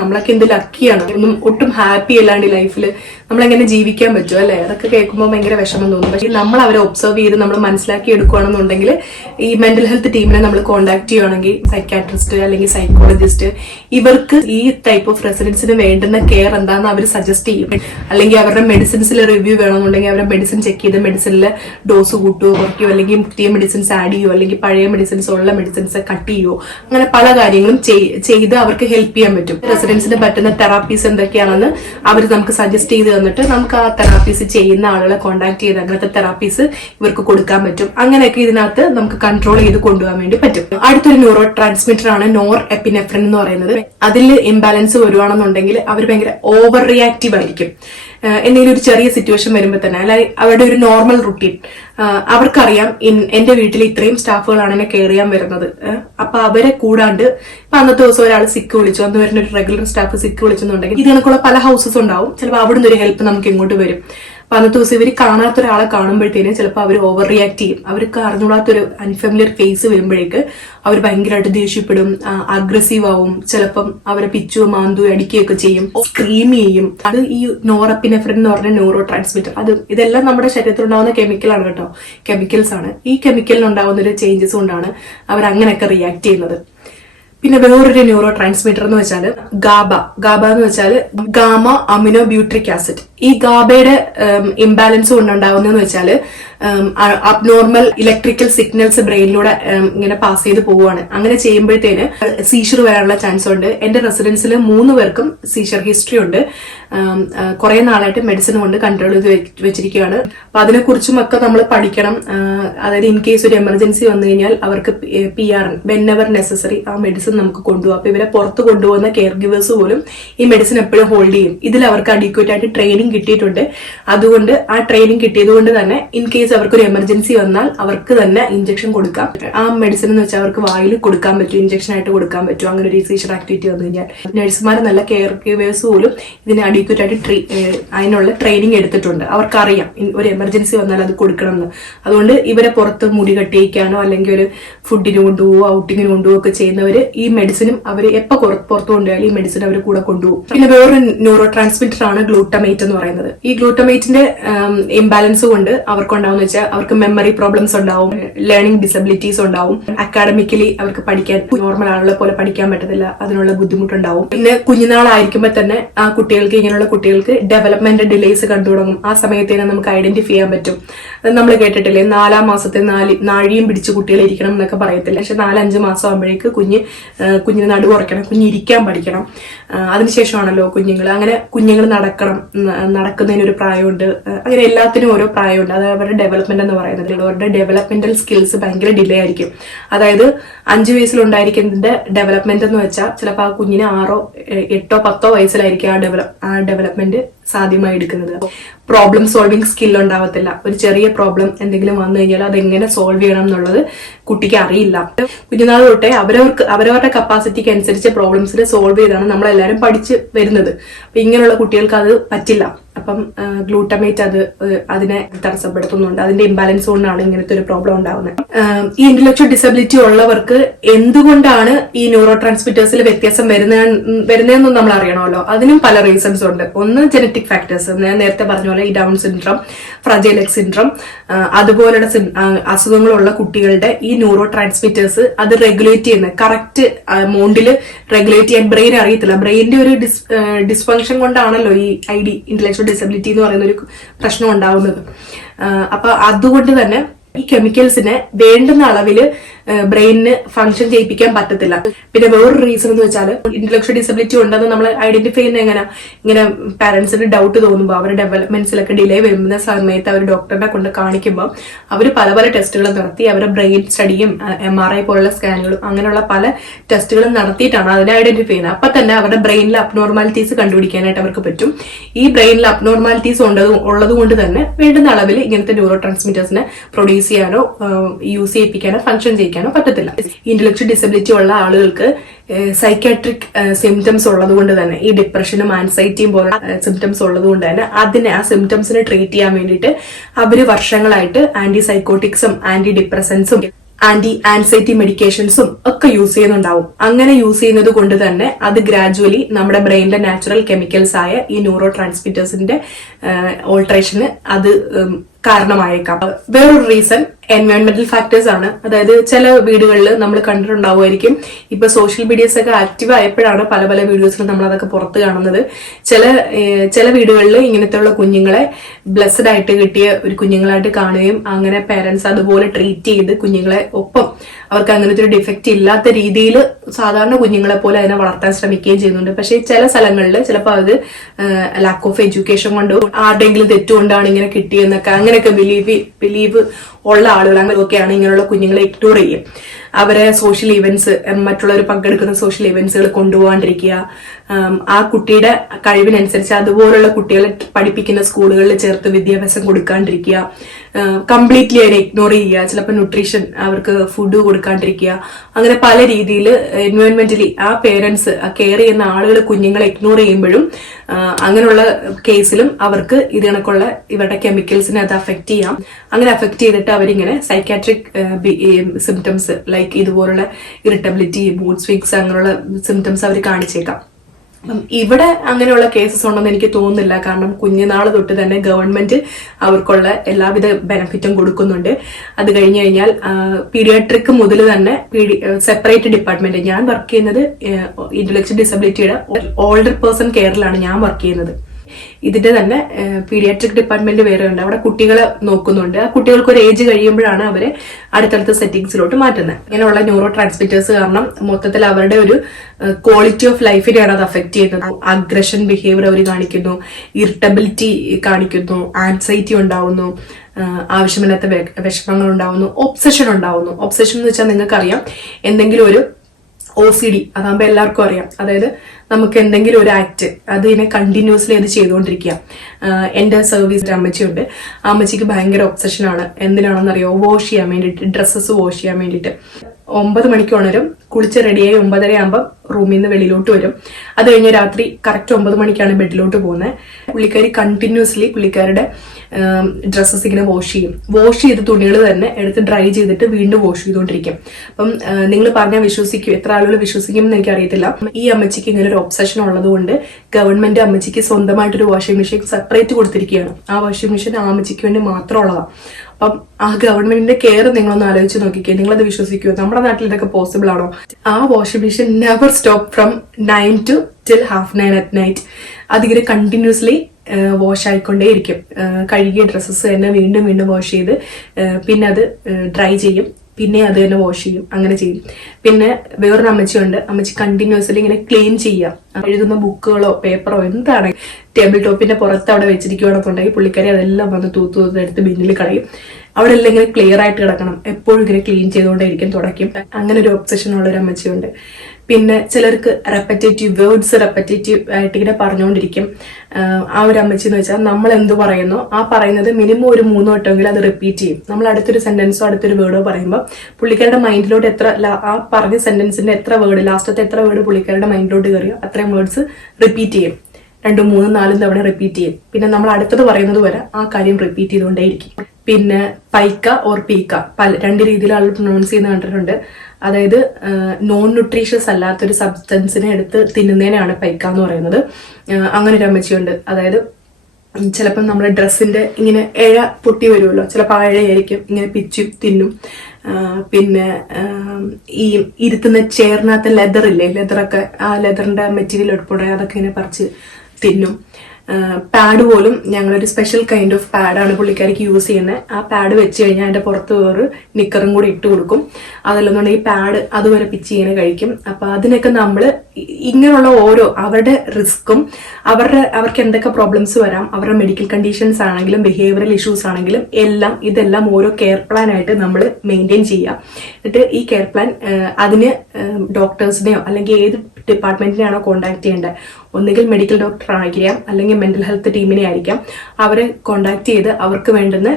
നമ്മളൊക്കെ എന്ത് ലക്കിയാണ്, ഒന്നും ഒട്ടും ഹാപ്പി അല്ലാണ്ട് ലൈഫിൽ നമ്മളെങ്ങനെ ജീവിക്കാൻ പറ്റും അല്ലെ? അതൊക്കെ കേൾക്കുമ്പോൾ ഭയങ്കര വിഷമം തോന്നും. പക്ഷെ നമ്മൾ അവരെ ഒബ്സർവ് ചെയ്ത് നമ്മൾ മനസ്സിലാക്കി എടുക്കുകയാണെന്നുണ്ടെങ്കിൽ ഈ മെന്റൽ ഹെൽത്ത് ടീമിനെ നമ്മൾ കോൺടാക്ട് ചെയ്യുകയാണെങ്കിൽ സൈക്യാട്രിസ്റ്റ് അല്ലെങ്കിൽ സൈക്കോളജിസ്റ്റ് ഇവർക്ക് ഈ ടൈപ്പ് ഓഫ് റെസിഡൻസിന് വേണ്ടുന്ന കെയർ എന്താണെന്ന് അവർ സജസ്റ്റ് ചെയ്യും. അല്ലെങ്കിൽ അവരുടെ മെഡിസിൻസിൽ റിവ്യൂ വേണമെന്നുണ്ടെങ്കിൽ അവരുടെ മെഡിസിൻ ചെക്ക് ചെയ്ത് മെഡിസിനിൽ ഡോസ് കൂട്ടുകയോ കുറയ്ക്കുകയോ അല്ലെങ്കിൽ പുതിയ മെഡിസിൻസ് ആഡ് ചെയ്യുകയോ അല്ലെങ്കിൽ പഴയ മെഡിസിൻസ് ഉള്ള മെഡിസിൻസ് കട്ട് ചെയ്യുകയോ അങ്ങനെ പല കാര്യങ്ങളും ചെയ്ത് അവർക്ക് ഹെൽപ്പ് ചെയ്യാൻ പറ്റും. റെസിഡൻസിന് പറ്റുന്ന തെറാപ്പീസ് എന്തൊക്കെയാണെന്ന് അവർ നമുക്ക് സജസ്റ്റ് ചെയ്ത് തന്നിട്ട് നമുക്ക് ആ തെറാപ്പീസ് ചെയ്യുന്ന ആളുകളെ കോൺടാക്ട് ചെയ്ത് അങ്ങനത്തെ തെറാപ്പീസ് ഇവർക്ക് കൊടുക്കാൻ പറ്റും. അങ്ങനെയൊക്കെ ഇതിനകത്ത് നമുക്ക് കൺട്രോൾ ചെയ്ത് കൊണ്ടുപോകാൻ വേണ്ടി പറ്റും. അടുത്തൊരു ന്യൂറോ ട്രാൻസ്മിറ്റർ ആണ് നോർ എപ്പിനെഫ്രിൻ എന്ന് പറയുന്നത്. അതിൽ ഇംബാലൻസ് വരുവാണെന്നുണ്ടെങ്കിൽ അവർ ഭയങ്കര ഓവർ റിയാക്റ്റീവ് ആയിരിക്കും. എന്തെങ്കിലും ഒരു ചെറിയ സിറ്റുവേഷൻ വരുമ്പോൾ തന്നെ അല്ലെങ്കിൽ അവരുടെ ഒരു നോർമൽ റുട്ടീൻ അവർക്കറിയാം, എന്റെ വീട്ടിൽ ഇത്രയും സ്റ്റാഫുകളാണ് എന്നെ കെയർ ചെയ്യാൻ വരുന്നത്. അപ്പൊ അവരെ കൂടാണ്ട് ഇപ്പൊ അന്നത്തെ ദിവസം ഒരാൾ സിക്ക് വിളിച്ചു, അന്ന് വരുന്ന ഒരു റെഗുലർ സ്റ്റാഫ് സിക്ക് വിളിച്ചെന്നുണ്ടെങ്കിൽ ഇത് കണക്കുള്ള പല ഹൗസസ് ഉണ്ടാവും. ചിലപ്പോൾ അവിടുന്ന് ഒരു ഹെൽപ്പ് നമുക്ക് ഇങ്ങോട്ട് വരും. അപ്പൊ അന്നത്തെ ദിവസം ഇവർ കാണാത്ത ഒരാളെ കാണുമ്പോഴത്തേനും ചിലപ്പോൾ അവർ ഓവർ റിയാക്ട് ചെയ്യും. അവർക്ക് അറിഞ്ഞൂടാത്തൊരു അൺഫെമിലിയർ ഫേസ് വരുമ്പോഴേക്ക് അവർ ഭയങ്കരമായിട്ട് ദേഷ്യപ്പെടും, അഗ്രസീവ് ആവും. ചിലപ്പം അവരെ പിച്ചുവോ മാന്തുവോ അടിക്കുകയൊക്കെ ചെയ്യും, സ്ക്രീം ചെയ്യും. അത് ഈ നോറെപ്പിനെഫ്രിൻ എന്ന് പറഞ്ഞ ന്യൂറോ ട്രാൻസ്മിറ്റർ. ഇതെല്ലാം നമ്മുടെ ശരീരത്തിൽ ഉണ്ടാവുന്ന കെമിക്കലാണ് കേട്ടോ, കെമിക്കൽസ് ആണ്. ഈ കെമിക്കലിന് ഉണ്ടാവുന്ന ഒരു ചേഞ്ചസ് കൊണ്ടാണ് അവർ അങ്ങനെയൊക്കെ റിയാക്ട് ചെയ്യുന്നത്. പിന്നെ വേറൊരു ന്യൂറോ ട്രാൻസ്മിറ്റർ എന്ന് വെച്ചാൽ ഗാബ എന്ന് വെച്ചാൽ ഗാമ അമിനോ ബ്യൂട്രിക് ആസിഡ്. ഈ ഗാബയുടെ ഇംബാലൻസ് കൊണ്ടുണ്ടാവുന്നതെന്ന് വെച്ചാൽ അബ്നോർമൽ ഇലക്ട്രിക്കൽ സിഗ്നൽസ് ബ്രെയിനിലൂടെ ഇങ്ങനെ പാസ് ചെയ്ത് പോവുകയാണ്. അങ്ങനെ ചെയ്യുമ്പോഴത്തേന് സീഷർ വരാനുള്ള ചാൻസ് ഉണ്ട്. എന്റെ റെസിഡൻസിൽ 3 പേർക്കും സീഷർ ഹിസ്റ്ററി ഉണ്ട്. കുറെ നാളായിട്ട് മെഡിസിൻ കൊണ്ട് കൺട്രോൾ ചെയ്ത് വെച്ചിരിക്കുകയാണ്. അപ്പൊ അതിനെക്കുറിച്ചും ഒക്കെ നമ്മൾ പഠിക്കണം. അതായത് ഇൻ കേസ് ഒരു എമർജൻസി വന്നു കഴിഞ്ഞാൽ അവർക്ക് PRN വെൻ എവർ നെസസറി ആ മെഡിസിൻ നമുക്ക് കൊണ്ടുപോകാം. അപ്പൊ ഇവരെ പുറത്ത് കൊണ്ടുപോകുന്ന കെയർ ഗിവേഴ്സ് പോലും ഈ മെഡിസിൻ എപ്പോഴും ഹോൾഡ് ചെയ്യും. ഇതിൽ അവർക്ക് അഡീക്വേറ്റ് ആയിട്ട് ട്രെയിനിങ് കിട്ടിയിട്ടുണ്ട്. അതുകൊണ്ട് ആ ട്രെയിനിങ് കിട്ടിയത് കൊണ്ട് തന്നെ ഇൻ കേസ് അവർക്കൊരു എമർജൻസി വന്നാൽ അവർക്ക് തന്നെ ഇഞ്ചക്ഷൻ കൊടുക്കാം. ആ മെഡിസിൻ എന്ന് വെച്ചാൽ അവർക്ക് വായിൽ കൊടുക്കാൻ പറ്റും, ഇഞ്ചക്ഷൻ ആയിട്ട് കൊടുക്കാൻ പറ്റും. അങ്ങനെ ഒരു സീഷർ ആക്ടിവിറ്റി വന്നു കഴിഞ്ഞാൽ നഴ്സുമാർ നല്ല കെയർ ഗിവേഴ്സ് പോലും ഇതിന് അഡീക്വേറ്റ് ആയിട്ട് അതിനുള്ള ട്രെയിനിങ് എടുത്തിട്ടുണ്ട്. അവർക്കറിയാം ഒരു എമർജൻസി വന്നാൽ അത് കൊടുക്കണം എന്ന്. അതുകൊണ്ട് ഇവരെ പുറത്ത് മുടി കെട്ടിയിക്കാനോ അല്ലെങ്കിൽ ഒരു ഫുഡിന് കൊണ്ടുപോകുമോ ഔട്ടിങ്ങിന് കൊണ്ടുപോകുക ഒക്കെ ചെയ്യുന്നവര് ഈ മെഡിസിനും അവർ എപ്പോ പുറത്തു കൊണ്ടുപോയാലും ഈ മെഡിസിൻ അവർ കൂടെ കൊണ്ടുപോകും. പിന്നെ വേറൊരു ന്യൂറോ ട്രാൻസ്മിറ്റർ ആണ് ഗ്ലൂട്ടമേറ്റ് എന്ന് പറയുന്നത്. ഈ ഗ്ലൂട്ടമേറ്റിന്റെ ഇംബാലൻസ് കൊണ്ട് അവർക്കുണ്ടാവുന്ന വെച്ചാൽ അവർക്ക് മെമ്മറി പ്രോബ്ലംസ് ഉണ്ടാവും, ലേണിംഗ് ഡിസബിലിറ്റീസ് ഉണ്ടാവും, അക്കാഡമിക്കലി അവർക്ക് പഠിക്കാൻ നോർമൽ ആളുകളെ പോലെ പഠിക്കാൻ പറ്റത്തില്ല, അതിനുള്ള ബുദ്ധിമുട്ടുണ്ടാവും. പിന്നെ കുഞ്ഞുനാളായിരിക്കുമ്പോൾ തന്നെ ആ കുട്ടികൾക്ക് ഇങ്ങനെയുള്ള കുട്ടികൾക്ക് ഡെവലപ്മെന്റ് ഡിലേസ് കണ്ടു തുടങ്ങും. ആ സമയത്തേന് നമുക്ക് ഐഡന്റിഫൈ ചെയ്യാൻ പറ്റും. നമ്മൾ കേട്ടിട്ടില്ലേ 4-ാം മാസത്തെ നാഴിയും പിടിച്ച് കുട്ടികൾ ഇരിക്കണം എന്നൊക്കെ പറയത്തില്ല. പക്ഷെ 4-5 മാസം ആകുമ്പോഴേക്ക് കുഞ്ഞിന് നടുവ് കുറയ്ക്കണം, കുഞ്ഞിരിക്കാൻ പഠിക്കണം. അതിനുശേഷമാണല്ലോ അങ്ങനെ കുഞ്ഞുങ്ങൾ നടക്കുന്നതിനൊരു പ്രായമുണ്ട്. അങ്ങനെ എല്ലാത്തിനും ഓരോ പ്രായമുണ്ട്. അത് അവരുടെ ഡെവലപ്മെന്റ് എന്ന് പറയുന്നത്. അവരുടെ ഡെവലപ്മെന്റൽ സ്കിൽസ് ഭയങ്കര ഡിലേ ആയിരിക്കും. അതായത് 5 വയസ്സിലുണ്ടായിരിക്കുന്നതിന്റെ ഡെവലപ്മെന്റ് എന്ന് വെച്ചാൽ ചിലപ്പോൾ ആ കുഞ്ഞിന് 6, 8, 10 വയസ്സിലായിരിക്കും ആ ഡെവലപ്മെന്റ് സാധ്യമായി എടുക്കുന്നത്. പ്രോബ്ലം സോൾവിങ് സ്കിൽ ഉണ്ടാവത്തില്ല. ഒരു ചെറിയ പ്രോബ്ലം എന്തെങ്കിലും വന്നു കഴിഞ്ഞാൽ അതെങ്ങനെ സോൾവ് ചെയ്യണം എന്നുള്ളത് കുട്ടിക്ക് അറിയില്ല. കുഞ്ഞുനാൾ തൊട്ടേ അവരവരുടെ കപ്പാസിറ്റിക്ക് അനുസരിച്ച് പ്രോബ്ലംസിനെ സോൾവ് ചെയ്താണ് നമ്മളെല്ലാരും പഠിച്ച് വരുന്നത്. അപ്പൊ ഇങ്ങനെയുള്ള കുട്ടികൾക്ക് അത് പറ്റില്ല. അപ്പം ഗ്ലൂട്ടമേറ്റ് അതിനെ തടസ്സപ്പെടുത്തുന്നുണ്ട്. അതിന്റെ ഇംബാലൻസ് കൊണ്ടാണ് ഇങ്ങനത്തെ ഒരു പ്രോബ്ലം ഉണ്ടാവുന്നത്. ഈ ഇന്റലക്ച്വൽ ഡിസബിലിറ്റി ഉള്ളവർക്ക് എന്തുകൊണ്ടാണ് ഈ ന്യൂറോ ട്രാൻസ്മിറ്റേഴ്സിൽ വ്യത്യാസം വരുന്നതെന്നും നമ്മൾ അറിയണമല്ലോ. അതിനും പല റീസൺസ് ഉണ്ട്. ഒന്ന് ജനറ്റിക് ഫാക്ടേഴ്സ്, ഞാൻ നേരത്തെ പറഞ്ഞ പോലെ ഈ down syndrome, fragile X syndrome, അതുപോലുള്ള അസുഖങ്ങളുള്ള കുട്ടികളുടെ ഈ ന്യൂറോ ട്രാൻസ്മിറ്റേഴ്സ് അത് റെഗുലേറ്റ് ചെയ്യുന്ന കറക്റ്റ് എമൗണ്ടിൽ റെഗുലേറ്റ് ചെയ്യാൻ ബ്രെയിൻ അറിയത്തില്ല. ബ്രെയിനിന്റെ ഒരു ഡിസ്ഫങ്ഷൻ കൊണ്ടാണല്ലോ ഈ ID ഇന്റലക്ച്വൽ ഡിസബിലിറ്റി എന്ന് പറയുന്ന ഒരു പ്രശ്നം ഉണ്ടാവുന്നത്. അപ്പൊ അതുകൊണ്ട് തന്നെ ഈ കെമിക്കൽസിനെ വേണ്ടുന്ന അളവിൽ ബ്രെയിനിന് ഫംഗ്ഷൻ ചെയ്യിപ്പിക്കാൻ പറ്റത്തില്ല. പിന്നെ വേറൊരു റീസൺ എന്ന് വെച്ചാൽ ഇന്റലക്ച്വൽ ഡിസബിലിറ്റി ഉണ്ടെന്ന് നമ്മൾ ഐഡന്റിഫൈ ചെയ്യുന്ന എങ്ങനെ, ഇങ്ങനെ പാരന്റ്സിന് ഡൗട്ട് തോന്നുമ്പോൾ അവരുടെ ഡെവലപ്മെന്റ്സിലൊക്കെ ഡിലേ വരുന്ന സമയത്ത് അവർ ഡോക്ടറിനെ കൊണ്ട് കാണിക്കുമ്പോൾ അവർ പല പല ടെസ്റ്റുകൾ നടത്തി, അവരുടെ ബ്രെയിൻ സ്റ്റഡിയും MRI പോലുള്ള സ്കാനുകളും അങ്ങനെയുള്ള പല ടെസ്റ്റുകളും നടത്തിയിട്ടാണ് അതിനെ ഐഡന്റിഫൈ ചെയ്യുന്നത്. അപ്പൊ തന്നെ അവരുടെ ബ്രെയിനിലെ അബ്നോർമാലിറ്റീസ് കണ്ടുപിടിക്കാനായിട്ട് അവർക്ക് പറ്റും. ഈ ബ്രെയിനിൽ അബ്നോർമാലിറ്റീസ് ഉള്ളത് കൊണ്ട് തന്നെ വേണ്ടുന്ന അളവിൽ ഇങ്ങനത്തെ ന്യൂറോ ട്രാൻസ്മിറ്റേഴ്സിനെ പ്രൊഡ്യൂസ് ചെയ്യാനോ യൂസ് ചെയ്യിപ്പിക്കാനോ ഫംഗ്ഷൻ ചെയ്യിക്കാനോ പറ്റത്തില്ല. ഇന്റലക്ച്വൽ ഡിസബിലിറ്റി ഉള്ള ആളുകൾക്ക് സൈക്കാട്രിക് സിംറ്റംസ് ഉള്ളത് കൊണ്ട് തന്നെ, ഈ ഡിപ്രഷനും ആൻസൈറ്റിയും പോലുള്ള സിംറ്റംസ് ഉള്ളത് കൊണ്ട് തന്നെ ആ സിംറ്റംസിനെ ട്രീറ്റ് ചെയ്യാൻ വേണ്ടിയിട്ട് അവര് വർഷങ്ങളായിട്ട് ആന്റി സൈക്കോട്ടിക്സും ആന്റി ഡിപ്രസൻസും ആന്റി ആൻസൈറ്റി മെഡിക്കേഷൻസും ഒക്കെ യൂസ് ചെയ്യുന്നുണ്ടാവും. അങ്ങനെ യൂസ് ചെയ്യുന്നത് കൊണ്ട് തന്നെ അത് ഗ്രാജുവലി നമ്മുടെ ബ്രെയിനിലെ നാച്ചുറൽ കെമിക്കൽസ് ആയ ഈ ന്യൂറോ ട്രാൻസ്മിറ്റേഴ്സിന്റെ ഓൾട്ടറേഷന് അത് കാരണമായേക്കാം. വേറൊരു റീസൺ എൻവയോൺമെന്റൽ ഫാക്ടേഴ്സ് ആണ്. അതായത് ചില വീടുകളിൽ നമ്മൾ കണ്ടിട്ടുണ്ടാവുമായിരിക്കും, ഇപ്പൊ സോഷ്യൽ മീഡിയസ് ഒക്കെ ആക്റ്റീവ് ആയപ്പോഴാണ് പല പല വീഡിയോസിലും നമ്മൾ അതൊക്കെ പുറത്ത് കാണുന്നത്. ചില വീടുകളിൽ ഇങ്ങനത്തെയുള്ള കുഞ്ഞുങ്ങളെ ബ്ലെസ്ഡ് ആയിട്ട് കിട്ടിയ ഒരു കുഞ്ഞുങ്ങളായിട്ട് കാണുകയും അങ്ങനെ പേരൻസ് അതുപോലെ ട്രീറ്റ് ചെയ്ത് കുഞ്ഞുങ്ങളെ ഒപ്പം അവർക്ക് അങ്ങനത്തെ ഒരു ഡിഫക്റ്റ് ഇല്ലാത്ത രീതിയിൽ സാധാരണ കുഞ്ഞുങ്ങളെ പോലെ അതിനെ വളർത്താൻ ശ്രമിക്കുകയും ചെയ്യുന്നുണ്ട്. പക്ഷേ ചില സ്ഥലങ്ങളിൽ ചിലപ്പോൾ അത് ലാക്ക് ഓഫ് എഡ്യൂക്കേഷൻ കൊണ്ട് ആരുടെയെങ്കിലും തെറ്റുകൊണ്ടാണ് ഇങ്ങനെ കിട്ടിയെന്നൊക്കെ അങ്ങനെയൊക്കെ ബിലീവ് ഉള്ള ആളുകൾ അങ്ങനെയൊക്കെയാണ് ഇങ്ങനെയുള്ള കുഞ്ഞുങ്ങളെ ഇഗ്നോർ ചെയ്യും. അവരെ സോഷ്യൽ ഇവന്റ്സ്, മറ്റുള്ളവർ പങ്കെടുക്കുന്ന സോഷ്യൽ ഇവന്റ്സുകൾ കൊണ്ടുപോകാണ്ടിരിക്കുക, ആ കുട്ടിയുടെ കഴിവിനനുസരിച്ച് അതുപോലുള്ള കുട്ടികളെ പഠിപ്പിക്കുന്ന സ്കൂളുകളിൽ ചേർത്ത് വിദ്യാഭ്യാസം കൊടുക്കാണ്ടിരിക്കുക, കംപ്ലീറ്റ്ലി അതിനെ ഇഗ്നോർ ചെയ്യുക, ചിലപ്പോൾ ന്യൂട്രീഷൻ അവർക്ക് ഫുഡ് കൊടുക്കാണ്ടിരിക്കുക, അങ്ങനെ പല രീതിയിൽ എൻവയോൺമെന്റലി ആ പേരൻസ് കെയർ ചെയ്യുന്ന ആളുകൾ കുഞ്ഞുങ്ങളെ ഇഗ്നോർ ചെയ്യുമ്പോഴും അങ്ങനെയുള്ള കേസിലും അവർക്ക് ഇത് കണക്കുള്ള ഇവരുടെ കെമിക്കൽസിനെ അത് അഫക്ട് ചെയ്യാം. അങ്ങനെ അഫക്ട് ചെയ്തിട്ട് അവരിങ്ങനെ സൈക്കാട്രിക് സിംറ്റംസ് ലൈക്ക് ഇതുപോലുള്ള ഇറിറ്റബിലിറ്റി, മൂഡ് സ്വിങ്സ് അങ്ങനെയുള്ള സിംറ്റംസ് അവർ കാണിച്ചേക്കാം. ഇവിടെ അങ്ങനെയുള്ള കേസസ് ഉണ്ടെന്ന് എനിക്ക് തോന്നുന്നില്ല. കാരണം കുഞ്ഞുനാൾ തൊട്ട് തന്നെ ഗവൺമെന്റ് അവർക്കുള്ള എല്ലാവിധ ബെനിഫിറ്റും കൊടുക്കുന്നുണ്ട്. അത് കഴിഞ്ഞു കഴിഞ്ഞാൽ പീഡിയാട്രിക് മുതൽ തന്നെ സെപ്പറേറ്റ് ഡിപ്പാർട്ട്മെന്റ്, ഞാൻ വർക്ക് ചെയ്യുന്നത് ഇന്റലക്ച്വൽ ഡിസബിലിറ്റിയുടെ ഓൾഡർ പേഴ്സൺ കെയറിലാണ് ഞാൻ വർക്ക് ചെയ്യുന്നത്. ഇതിന്റെ തന്നെ പീഡിയാട്രിക് ഡിപ്പാർട്ട്മെന്റ് വേറെ ഉണ്ട്. അവിടെ കുട്ടികളെ നോക്കുന്നുണ്ട്. ആ കുട്ടികൾക്ക് ഒരു ഏജ് കഴിയുമ്പോഴാണ് അവരെ അടുത്തടുത്ത സെറ്റിംഗ്സിലോട്ട് മാറ്റുന്നത്. ഇങ്ങനെയുള്ള ന്യൂറോ ട്രാൻസ്മിറ്റേഴ്സ് കാരണം മൊത്തത്തിൽ അവരുടെ ഒരു ക്വാളിറ്റി ഓഫ് ലൈഫിനെയാണ് അത് അഫക്ട് ചെയ്യുന്നത്. അഗ്രഷൻ ബിഹേവിയർ അവർ കാണിക്കുന്നു, ഇറിറ്റബിലിറ്റി കാണിക്കുന്നു, ആൻസൈറ്റി ഉണ്ടാവുന്നു, ആവശ്യമില്ലാത്ത വിഷമങ്ങൾ ഉണ്ടാവുന്നു, ഒബ്സഷൻ ഉണ്ടാവുന്നു. ഒബ്സഷൻ എന്ന് വെച്ചാൽ നിങ്ങൾക്കറിയാം, എന്തെങ്കിലും ഒരു OCD അതാകുമ്പോ എല്ലാവർക്കും അറിയാം. അതായത് നമുക്ക് എന്തെങ്കിലും ഒരു ആക്ട് അതിനെ കണ്ടിന്യൂസ്ലി അത് ചെയ്തുകൊണ്ടിരിക്കുക. എന്റെ സർവീസിൽ അമ്മച്ചിയുണ്ട്. ആ അമ്മച്ചിക്ക് ഭയങ്കര ഒബ്സഷനാണ്. എന്തിനാണെന്നറിയോ? വാഷ് ചെയ്യാൻ വേണ്ടിയിട്ട്, ഡ്രസ്സസ് വാഷ് ചെയ്യാൻ വേണ്ടിയിട്ട്. 9 മണിക്ക് ഉണരും, കുളിച്ച് റെഡിയായി 9:30 ആകുമ്പോൾ റൂമിൽ നിന്ന് വെളിയിലോട്ട് വരും. അത് കഴിഞ്ഞ് രാത്രി കറക്റ്റ് 9 മണിക്കാണ് ബെഡിലോട്ട് പോകുന്നത്. പുള്ളിക്കാരി കണ്ടിന്യൂസ്ലി പുള്ളിക്കാരുടെ ഡ്രസ്സസ് ഇങ്ങനെ വാഷ് ചെയ്യും. വാഷ് ചെയ്ത തുണികൾ തന്നെ എടുത്ത് ഡ്രൈ ചെയ്തിട്ട് വീണ്ടും വാഷ് ചെയ്തുകൊണ്ടിരിക്കും. അപ്പം നിങ്ങൾ പറഞ്ഞാൽ വിശ്വസിക്കും, എത്ര ആളുകൾ വിശ്വസിക്കും എന്ന് എനിക്ക് അറിയത്തില്ല. ഈ അമ്മച്ചിക്ക് ഇങ്ങനെ ഒരു ഒബ്സഷൻ ഉള്ളത് കൊണ്ട് ഗവൺമെന്റ് അമ്മച്ചിക്ക് സ്വന്തമായിട്ടൊരു വാഷിംഗ് മെഷീൻ സെപ്പറേറ്റ് കൊടുത്തിരിക്കുകയാണ്. ആ വാഷിംഗ് മെഷീൻ ആ അമ്മച്ചിക്ക് വേണ്ടി മാത്രമുള്ളതാണ്. അപ്പം ആ ഗവൺമെന്റിന്റെ കെയർ നിങ്ങളൊന്ന് ആലോചിച്ച് നോക്കിക്കേ, നിങ്ങളത് വിശ്വസിക്കുമോ? നമ്മുടെ നാട്ടിൽ ഇതൊക്കെ പോസിബിൾ ആണോ? ആ washing machine never stop from 9 to till 9:30 at night. അതിങ്ങനെ കണ്ടിന്യൂസ്ലി വാഷ് ആയിക്കൊണ്ടേയിരിക്കും. കഴുകിയ ഡ്രസ്സസ് തന്നെ വീണ്ടും വീണ്ടും വാഷ് ചെയ്ത് പിന്നെ അത് ഡ്രൈ ചെയ്യും, പിന്നെ അത് തന്നെ വാഷ് ചെയ്യും, അങ്ങനെ ചെയ്യും. പിന്നെ വേറൊരു അമ്മച്ചിയുണ്ട്. അമ്മച്ചി കണ്ടിന്യൂസ്ലി ഇങ്ങനെ ക്ലീൻ ചെയ്യാം. എഴുതുന്ന ബുക്കുകളോ പേപ്പറോ എന്താണ് ടേബിൾ ടോപ്പിന്റെ പുറത്ത് അവിടെ വെച്ചിരിക്കുകയാണെന്നുണ്ടെങ്കിൽ പുള്ളിക്കാരി അതെല്ലാം വന്ന് തൂത്ത് ബിന്നിൽ കളയും. അവിടെ എല്ലാം ഇങ്ങനെ ക്ലിയർ ആയിട്ട് കിടക്കണം. എപ്പോഴും ഇങ്ങനെ ക്ലീൻ ചെയ്തുകൊണ്ടേയിരിക്കും, തുടയ്ക്കും. അങ്ങനെ ഒരു ഒബ്സഷൻ ഉള്ള ഒരു അമ്മച്ചിയുണ്ട്. പിന്നെ ചിലർക്ക് റെപ്പറ്റേറ്റീവ് വേർഡ്സ് റെപ്പറ്റേറ്റീവ് ആയിട്ട് ഇങ്ങനെ പറഞ്ഞുകൊണ്ടിരിക്കും. ആ ഒരു അമ്മച്ചി എന്ന് വെച്ചാൽ നമ്മൾ എന്ത് പറയുന്നോ ആ പറയുന്നത് മിനിമം ഒരു 3 വട്ടമെങ്കിലും അത് റിപ്പീറ്റ് ചെയ്യും. നമ്മൾ അടുത്തൊരു സെന്റൻസോ അടുത്തൊരു വേർഡോ പറയുമ്പോൾ പുള്ളിക്കാരുടെ മൈൻഡിലോട്ട് ആ പറഞ്ഞ സെന്റൻസിന്റെ എത്ര വേർഡ്, ലാസ്റ്റത്തെ എത്ര വേർഡ് പുള്ളിക്കാരുടെ മൈൻഡിലോട്ട് കയറിയോ അത്രയും വേർഡ്സ് റിപ്പീറ്റ് ചെയ്യും. 2, 3, 4 തവണ റിപ്പീറ്റ് ചെയ്യും. പിന്നെ നമ്മൾ അടുത്തത് പറയുന്നത് വരെ ആ കാര്യം റിപ്പീറ്റ് ചെയ്തുകൊണ്ടേയിരിക്കും. പിന്നെ പൈക്ക ഓർ പീക്ക, പല 2 രീതിയിൽ ആളുകൾ പ്രൊനൗൺസ് ചെയ്യുന്ന കണ്ടിട്ടുണ്ട്. അതായത് നോൺ ന്യൂട്രീഷ്യസ് അല്ലാത്തൊരു സബ്സ്റ്റൻസിനെ എടുത്ത് തിന്നുന്നതിനാണ് പൈക്ക എന്ന് പറയുന്നത്. അങ്ങനെ ഒരു അമ്മച്ചിയുണ്ട്. അതായത് ചിലപ്പോൾ നമ്മുടെ ഡ്രസ്സിന്റെ ഇങ്ങനെ ഇഴ പൊട്ടി വരുമല്ലോ, ചിലപ്പോൾ ആ ഇഴയായിരിക്കും ഇങ്ങനെ പിച്ചും തിന്നും. പിന്നെ ഈ ഇരുത്തുന്ന ചെയറിനകത്ത് ലെതർ ഇല്ലേ, ലെതറൊക്കെ ആ ലെതറിന്റെ മെറ്റീരിയൽ എടുപ്പുണ്ട്, അതൊക്കെ ഇങ്ങനെ പറിച്ച് തിന്നും. പാഡ് പോലും ഞങ്ങളൊരു സ്പെഷ്യൽ കൈൻഡ് ഓഫ് പാഡാണ് പുള്ളിക്കാരിക്ക് യൂസ് ചെയ്യുന്നത്. ആ പാഡ് വെച്ച് കഴിഞ്ഞാൽ അതിന്റെ പുറത്ത് വേറെ നിക്കറും കൂടി ഇട്ട് കൊടുക്കും. അതല്ലെന്നുണ്ടെങ്കിൽ പാഡ് അതുവരെ പിച്ച് ഇങ്ങനെ കഴിക്കും. അപ്പൊ അതിനൊക്കെ നമ്മൾ ഇങ്ങനെയുള്ള ഓരോ അവരുടെ റിസ്ക്കും അവർക്ക് എന്തൊക്കെ പ്രോബ്ലംസ് വരാം, അവരുടെ മെഡിക്കൽ കണ്ടീഷൻസ് ആണെങ്കിലും ബിഹേവിയറൽ ഇഷ്യൂസ് ആണെങ്കിലും ഇതെല്ലാം ഓരോ കെയർ പ്ലാൻ ആയിട്ട് നമ്മൾ മെയിൻറ്റെയിൻ ചെയ്യുക. എന്നിട്ട് ഈ കെയർ പ്ലാൻ അതിന് ഡോക്ടേഴ്സിനെയോ അല്ലെങ്കിൽ ഏത് ഡിപ്പാർട്ട്മെന്റിനെയാണോ കോൺടാക്ട് ചെയ്യേണ്ടത്, ഒന്നുകിൽ മെഡിക്കൽ ഡോക്ടർ ആയിരിക്കാം അല്ലെങ്കിൽ മെന്റൽ ഹെൽത്ത് ടീമിനെ ആയിരിക്കാം, അവരെ കോൺടാക്ട് ചെയ്ത് അവർക്ക് വേണ്ടുന്ന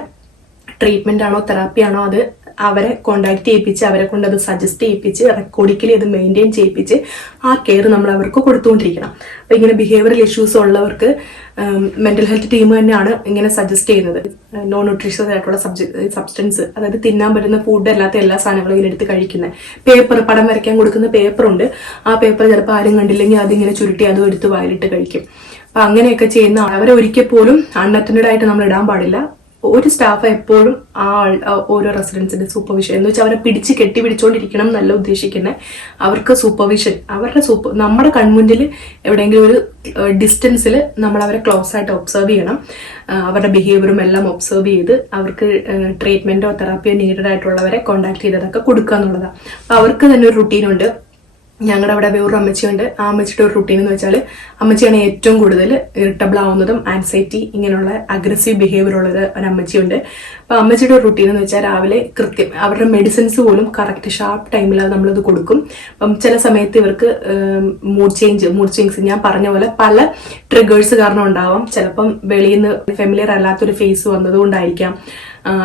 ട്രീറ്റ്മെന്റ് ആണോ തെറാപ്പി ആണോ അത് അവരെ കോണ്ടാക്ട് ചെയ്യിപ്പിച്ച് അവരെ കൊണ്ട് അത് സജസ്റ്റ് ചെയ്യിപ്പിച്ച് റെക്കോർഡിക്കലി അത് മെയിൻറ്റെയിൻ ചെയ്യിപ്പിച്ച് ആ കെയർ നമ്മൾ അവർക്ക് കൊടുത്തുകൊണ്ടിരിക്കണം. അപ്പൊ ഇങ്ങനെ ബിഹേവിയറൽ ഇഷ്യൂസ് ഉള്ളവർക്ക് മെന്റൽ ഹെൽത്ത് ടീം തന്നെയാണ് ഇങ്ങനെ സജസ്റ്റ് ചെയ്യുന്നത്. നോൺ ന്യൂട്രീഷ്യസ് ആയിട്ടുള്ള സബ്സ്റ്റൻസ്, അതായത് തിന്നാൻ പറ്റുന്ന ഫുഡ് അല്ലാത്ത എല്ലാ സാധനങ്ങളും ഇങ്ങനെ എടുത്ത് കഴിക്കുന്നത്. പേപ്പർ, പടം വരയ്ക്കാൻ കൊടുക്കുന്ന പേപ്പറുണ്ട്, ആ പേപ്പർ ചിലപ്പോൾ ആരും കണ്ടില്ലെങ്കിൽ അതിങ്ങനെ ചുരുട്ടി അതും എടുത്ത് വായിലിട്ട് കഴിക്കും. അപ്പൊ അങ്ങനെയൊക്കെ ചെയ്യുന്ന അവരെ ഒരിക്കൽ പോലും അൺഅറ്റൻഡഡ് ആയിട്ട് നമ്മൾ ഇടാൻ പാടില്ല. ഒരു സ്റ്റാഫ് എപ്പോഴും ഓരോ റെസിഡൻസിന്റെ സൂപ്പർവിഷൻ എന്ന് വെച്ചാൽ അവരെ പിടിച്ച് കെട്ടിപ്പിടിച്ചോണ്ടിരിക്കണം എന്നല്ല ഉദ്ദേശിക്കുന്നത്. അവർക്ക് സൂപ്പർവിഷൻ, നമ്മുടെ കൺമുന്നിൽ എവിടെയെങ്കിലും ഒരു ഡിസ്റ്റൻസിൽ നമ്മൾ അവരെ ക്ലോസ് ആയിട്ട് ഒബ്സർവ് ചെയ്യണം. അവരുടെ ബിഹേവിയറും എല്ലാം ഒബ്സർവ് ചെയ്ത് അവർക്ക് ട്രീറ്റ്മെന്റോ തെറാപ്പിയോ നീഡഡ് ആയിട്ടുള്ളവരെ കോണ്ടാക്ട് ചെയ്തതൊക്കെ കൊടുക്കുക എന്നുള്ളതാണ്. അപ്പൊ അവർക്ക് തന്നെ ഒരു റുട്ടീനുണ്ട്. ഞങ്ങളുടെ അവിടെ വേറൊരു അമ്മച്ചിയുണ്ട്. ആ അമ്മച്ചിയുടെ ഒരു റുട്ടീൻ എന്ന് വെച്ചാൽ അമ്മച്ചിയാണ് ഏറ്റവും കൂടുതൽ ഇറിറ്റബിൾ ആവുന്നതും ആൻസൈറ്റി ഇങ്ങനെയുള്ള അഗ്രസീവ് ബിഹേവിയർ ഉള്ളത് ഒരു അമ്മച്ചിയുണ്ട്. അപ്പൊ അമ്മച്ചിയുടെ ഒരു റുട്ടീൻ എന്ന് വെച്ചാൽ രാവിലെ കൃത്യം അവരുടെ മെഡിസിൻസ് പോലും കറക്റ്റ് ഷാർപ്പ് ടൈമിൽ നമ്മളത് കൊടുക്കും. അപ്പം ചില സമയത്ത് ഇവർക്ക് മൂഡ് ചേഞ്ച് ഞാൻ പറഞ്ഞ പോലെ പല ട്രിഗേഴ്സ് കാരണം ഉണ്ടാവാം. ചിലപ്പം വെളിയിൽ നിന്ന് ഫെമിലിയർ അല്ലാത്തൊരു ഫേസ് വന്നതുകൊണ്ടായിരിക്കാം,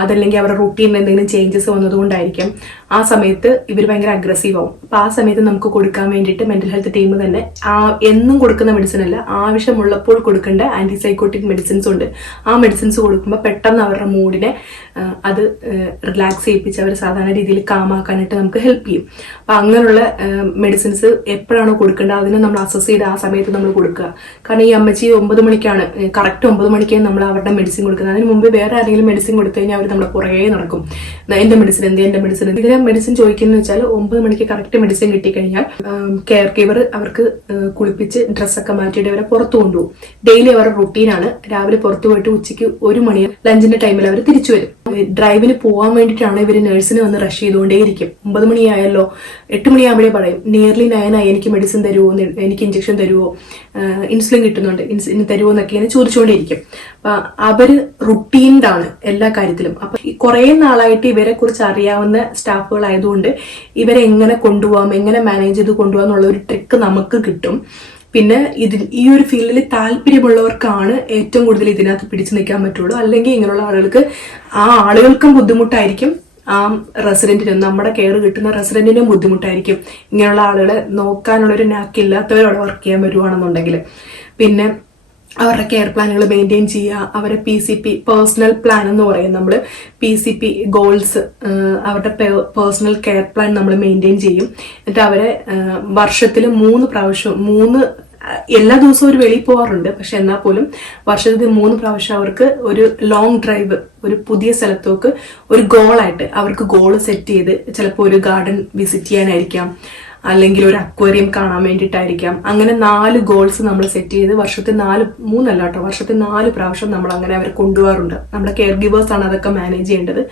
അതല്ലെങ്കിൽ അവരുടെ റൂട്ടീനിൽ എന്തെങ്കിലും ചേഞ്ചസ് വന്നതുകൊണ്ടായിരിക്കും. ആ സമയത്ത് ഇവർ ഭയങ്കര അഗ്രസീവ് ആവും. അപ്പൊ ആ സമയത്ത് നമുക്ക് കൊടുക്കാൻ വേണ്ടിയിട്ട് മെന്റൽ ഹെൽത്ത് ടീം തന്നെ എന്നും കൊടുക്കുന്ന മെഡിസിൻ അല്ല, ആവശ്യമുള്ളപ്പോൾ കൊടുക്കേണ്ട ആന്റിസൈക്കോട്ടിക് മെഡിസിൻസ് ഉണ്ട്. ആ മെഡിസിൻസ് കൊടുക്കുമ്പോൾ പെട്ടെന്ന് അവരുടെ മൂഡിനെ അത് റിലാക്സ് ചെയ്യിപ്പിച്ച് അവർ സാധാരണ രീതിയിൽ കാമാക്കാനായിട്ട് നമുക്ക് ഹെൽപ്പ് ചെയ്യും. അപ്പൊ അങ്ങനെയുള്ള മെഡിസിൻസ് എപ്പോഴാണോ കൊടുക്കേണ്ടത് അതിനെ നമ്മൾ അസസ് ചെയ്ത് ആ സമയത്ത് നമ്മൾ കൊടുക്കുക. കാരണം ഈ അമ്മച്ചി 9 മണിക്കാണ്, കറക്റ്റ് 9 മണിക്കാണ് നമ്മൾ അവരുടെ മെഡിസിൻ കൊടുക്കുന്നത്. അതിന് മുമ്പ് വേറെ ആരെങ്കിലും മെഡിസിൻ കൊടുത്തു കഴിഞ്ഞാൽ അവർ നമ്മളെ പുറകെ നടക്കും. എന്റെ മെഡിസിൻ ഇതിനെ മെഡിസിൻ ചോദിക്കുന്നത് വെച്ചാൽ 9 മണിക്ക് കറക്റ്റ് മെഡിസിൻ കിട്ടിക്കഴിഞ്ഞാൽ കെയർ ഗീവർ അവർക്ക് കുളിപ്പിച്ച് ഡ്രസ്സൊക്കെ മാറ്റിയിട്ട് അവരെ പുറത്തു കൊണ്ടുപോകും. ഡെയിലി അവരുടെ റുട്ടീനാണ്. രാവിലെ പുറത്തു പോയിട്ട് ഉച്ചയ്ക്ക് 1 മണി ലഞ്ചിന്റെ ടൈമിൽ അവർ തിരിച്ചു വരും. ഡ്രൈവിന് പോകാൻ വേണ്ടിയിട്ടാണ് ഇവര് നഴ്സിന് വന്ന് റഷ് ചെയ്തുകൊണ്ടേയിരിക്കും. 9 മണിയായല്ലോ, 8 മണിയാകുമ്പോഴേ പറയും നിയർലി 9 ആയി, എനിക്ക് മെഡിസിൻ തരുമോ, എനിക്ക് ഇഞ്ചക്ഷൻ തരുമോ, ഇൻസുലിൻ കിട്ടുന്നുണ്ട്, ഇൻസുലിൻ തരുമോ എന്നൊക്കെ ഇങ്ങനെ ചോദിച്ചുകൊണ്ടേയിരിക്കും. അപ്പൊ അവര് റുട്ടീൻഡാണ് എല്ലാ കാര്യത്തിലും. അപ്പൊ കുറെ നാളായിട്ട് ഇവരെ കുറിച്ച് അറിയാവുന്ന സ്റ്റാഫുകളായതുകൊണ്ട് ഇവരെ എങ്ങനെ കൊണ്ടുപോകാം, എങ്ങനെ മാനേജ് ചെയ്ത് കൊണ്ടുപോകാം എന്നുള്ള ഒരു ട്രിക്ക് നമുക്ക് കിട്ടും. പിന്നെ ഈ ഒരു ഫീൽഡിൽ താല്പര്യമുള്ളവർക്കാണ് ഏറ്റവും കൂടുതൽ ഇതിനകത്ത് പിടിച്ചു നിൽക്കാൻ പറ്റുള്ളൂ. അല്ലെങ്കിൽ ഇങ്ങനെയുള്ള ആളുകൾക്ക് ആളുകൾക്കും ബുദ്ധിമുട്ടായിരിക്കും, ആ റെസിഡന്റിനും നമ്മുടെ കെയർ കിട്ടുന്ന റെസിഡന്റിനും ബുദ്ധിമുട്ടായിരിക്കും. ഇങ്ങനെയുള്ള ആളുകളെ നോക്കാനുള്ളൊരു നാക്കില്ലാത്തവരോട് വർക്ക് ചെയ്യാൻ വരുവാണെന്നുണ്ടെങ്കിൽ. പിന്നെ അവരുടെ കെയർ പ്ലാനുകൾ മെയിൻറ്റെയിൻ ചെയ്യുക, അവരെ PCP പേഴ്സണൽ പ്ലാൻ എന്ന് പറയും നമ്മൾ, PCP ഗോൾസ്, അവരുടെ പേഴ്സണൽ കെയർ പ്ലാൻ നമ്മൾ മെയിൻറ്റെയിൻ ചെയ്യും. എന്നിട്ട് അവരെ വർഷത്തിൽ 3 പ്രാവശ്യം എല്ലാ ദിവസവും ഒരു വെളിയിൽ പോകാറുണ്ട്, പക്ഷെ എന്നാൽ പോലും വർഷത്തിൽ 3 പ്രാവശ്യം അവർക്ക് ഒരു ലോങ് ഡ്രൈവ്, ഒരു പുതിയ സ്ഥലത്തേക്ക് ഒരു ഗോളായിട്ട് അവർക്ക് ഗോൾ സെറ്റ് ചെയ്ത്, ചിലപ്പോൾ ഒരു ഗാർഡൻ വിസിറ്റ് ചെയ്യാനായിരിക്കാം, അല്ലെങ്കിൽ ഒരു അക്വേറിയം കാണാൻ വേണ്ടിയിട്ടായിരിക്കാം. അങ്ങനെ 4 ഗോൾസ് നമ്മൾ സെറ്റ് ചെയ്ത് വർഷത്തിൽ 4 പ്രാവശ്യം നമ്മൾ അങ്ങനെ അവരെ കൊണ്ടുപോകാറുണ്ട്. നമ്മുടെ കെയർ ഗിവേഴ്സ് ആണ് അതൊക്കെ മാനേജ് ചെയ്യേണ്ടത്.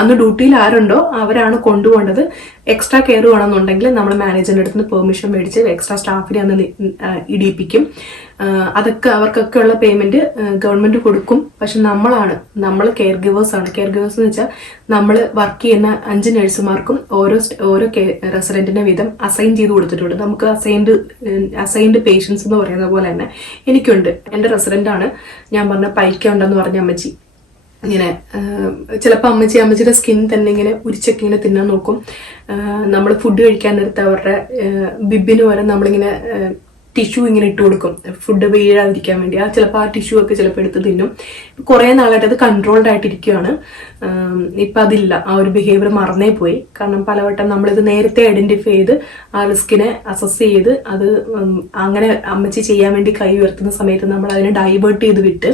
അന്ന് ഡ്യൂട്ടിയിൽ ആരുണ്ടോ അവരാണ് കൊണ്ടുപോകേണ്ടത്. എക്സ്ട്രാ കെയർ വേണമെന്നുണ്ടെങ്കിൽ നമ്മൾ മാനേജറിന്റെ അടുത്ത് നിന്ന് പെർമിഷൻ മേടിച്ച് എക്സ്ട്രാ സ്റ്റാഫിനെ അന്ന് ഇടിയിപ്പിക്കും. അതൊക്കെ അവർക്കൊക്കെ ഉള്ള പേയ്മെന്റ് ഗവൺമെന്റ് കൊടുക്കും. പക്ഷെ നമ്മൾ കെയർ ഗിവേഴ്സ് ആണ്. കെയർ ഗിവേഴ്സ് എന്ന് വെച്ചാൽ നമ്മൾ വർക്ക് ചെയ്യുന്ന 5 നഴ്സുമാർക്കും ഓരോ റെസിഡന്റിനെ വീതം അസൈൻ ചെയ്ത് കൊടുത്തിട്ടുണ്ട്. നമുക്ക് അസൈൻഡ് പേഷ്യൻസ് എന്ന് പറയുന്ന പോലെ തന്നെ എനിക്കുണ്ട്. എന്റെ റെസിഡന്റ് ആണ് ഞാൻ പറഞ്ഞ പൈക്ക ഉണ്ടെന്ന് പറഞ്ഞ അമ്മച്ചി. ഇങ്ങനെ ചിലപ്പോൾ അമ്മച്ചിയുടെ സ്കിൻ തന്നെ ഇങ്ങനെ ഉരിച്ചൊക്കെ ഇങ്ങനെ തിന്നാൻ നോക്കും. നമ്മൾ ഫുഡ് കഴിക്കാൻ നേരത്ത് അവരുടെ ബിബിന് വരെ നമ്മളിങ്ങനെ ടിഷ്യൂ ഇങ്ങനെ ഇട്ട് കൊടുക്കും, ഫുഡ് വീഴാതിരിക്കാൻ വേണ്ടി. ചിലപ്പോൾ ആ ടിഷ്യൂ ഒക്കെ ചിലപ്പോൾ എടുത്ത് തിന്നും. കുറെ നാളായിട്ട് അത് കൺട്രോൾഡ് ആയിട്ടിരിക്കുകയാണ്. ഇപ്പം അതില്ല, ആ ഒരു ബിഹേവിയർ മറന്നേ പോയി. കാരണം പലവട്ടം നമ്മളിത് നേരത്തെ ഐഡന്റിഫൈ ചെയ്ത് ആ റിസ്കിനെ അസസ് ചെയ്ത് അത് അങ്ങനെ അമ്മച്ചി ചെയ്യാൻ വേണ്ടി കൈ ഉയർത്തുന്ന സമയത്ത് നമ്മൾ അതിനെ ഡൈവേർട്ട് ചെയ്ത് വിട്ട്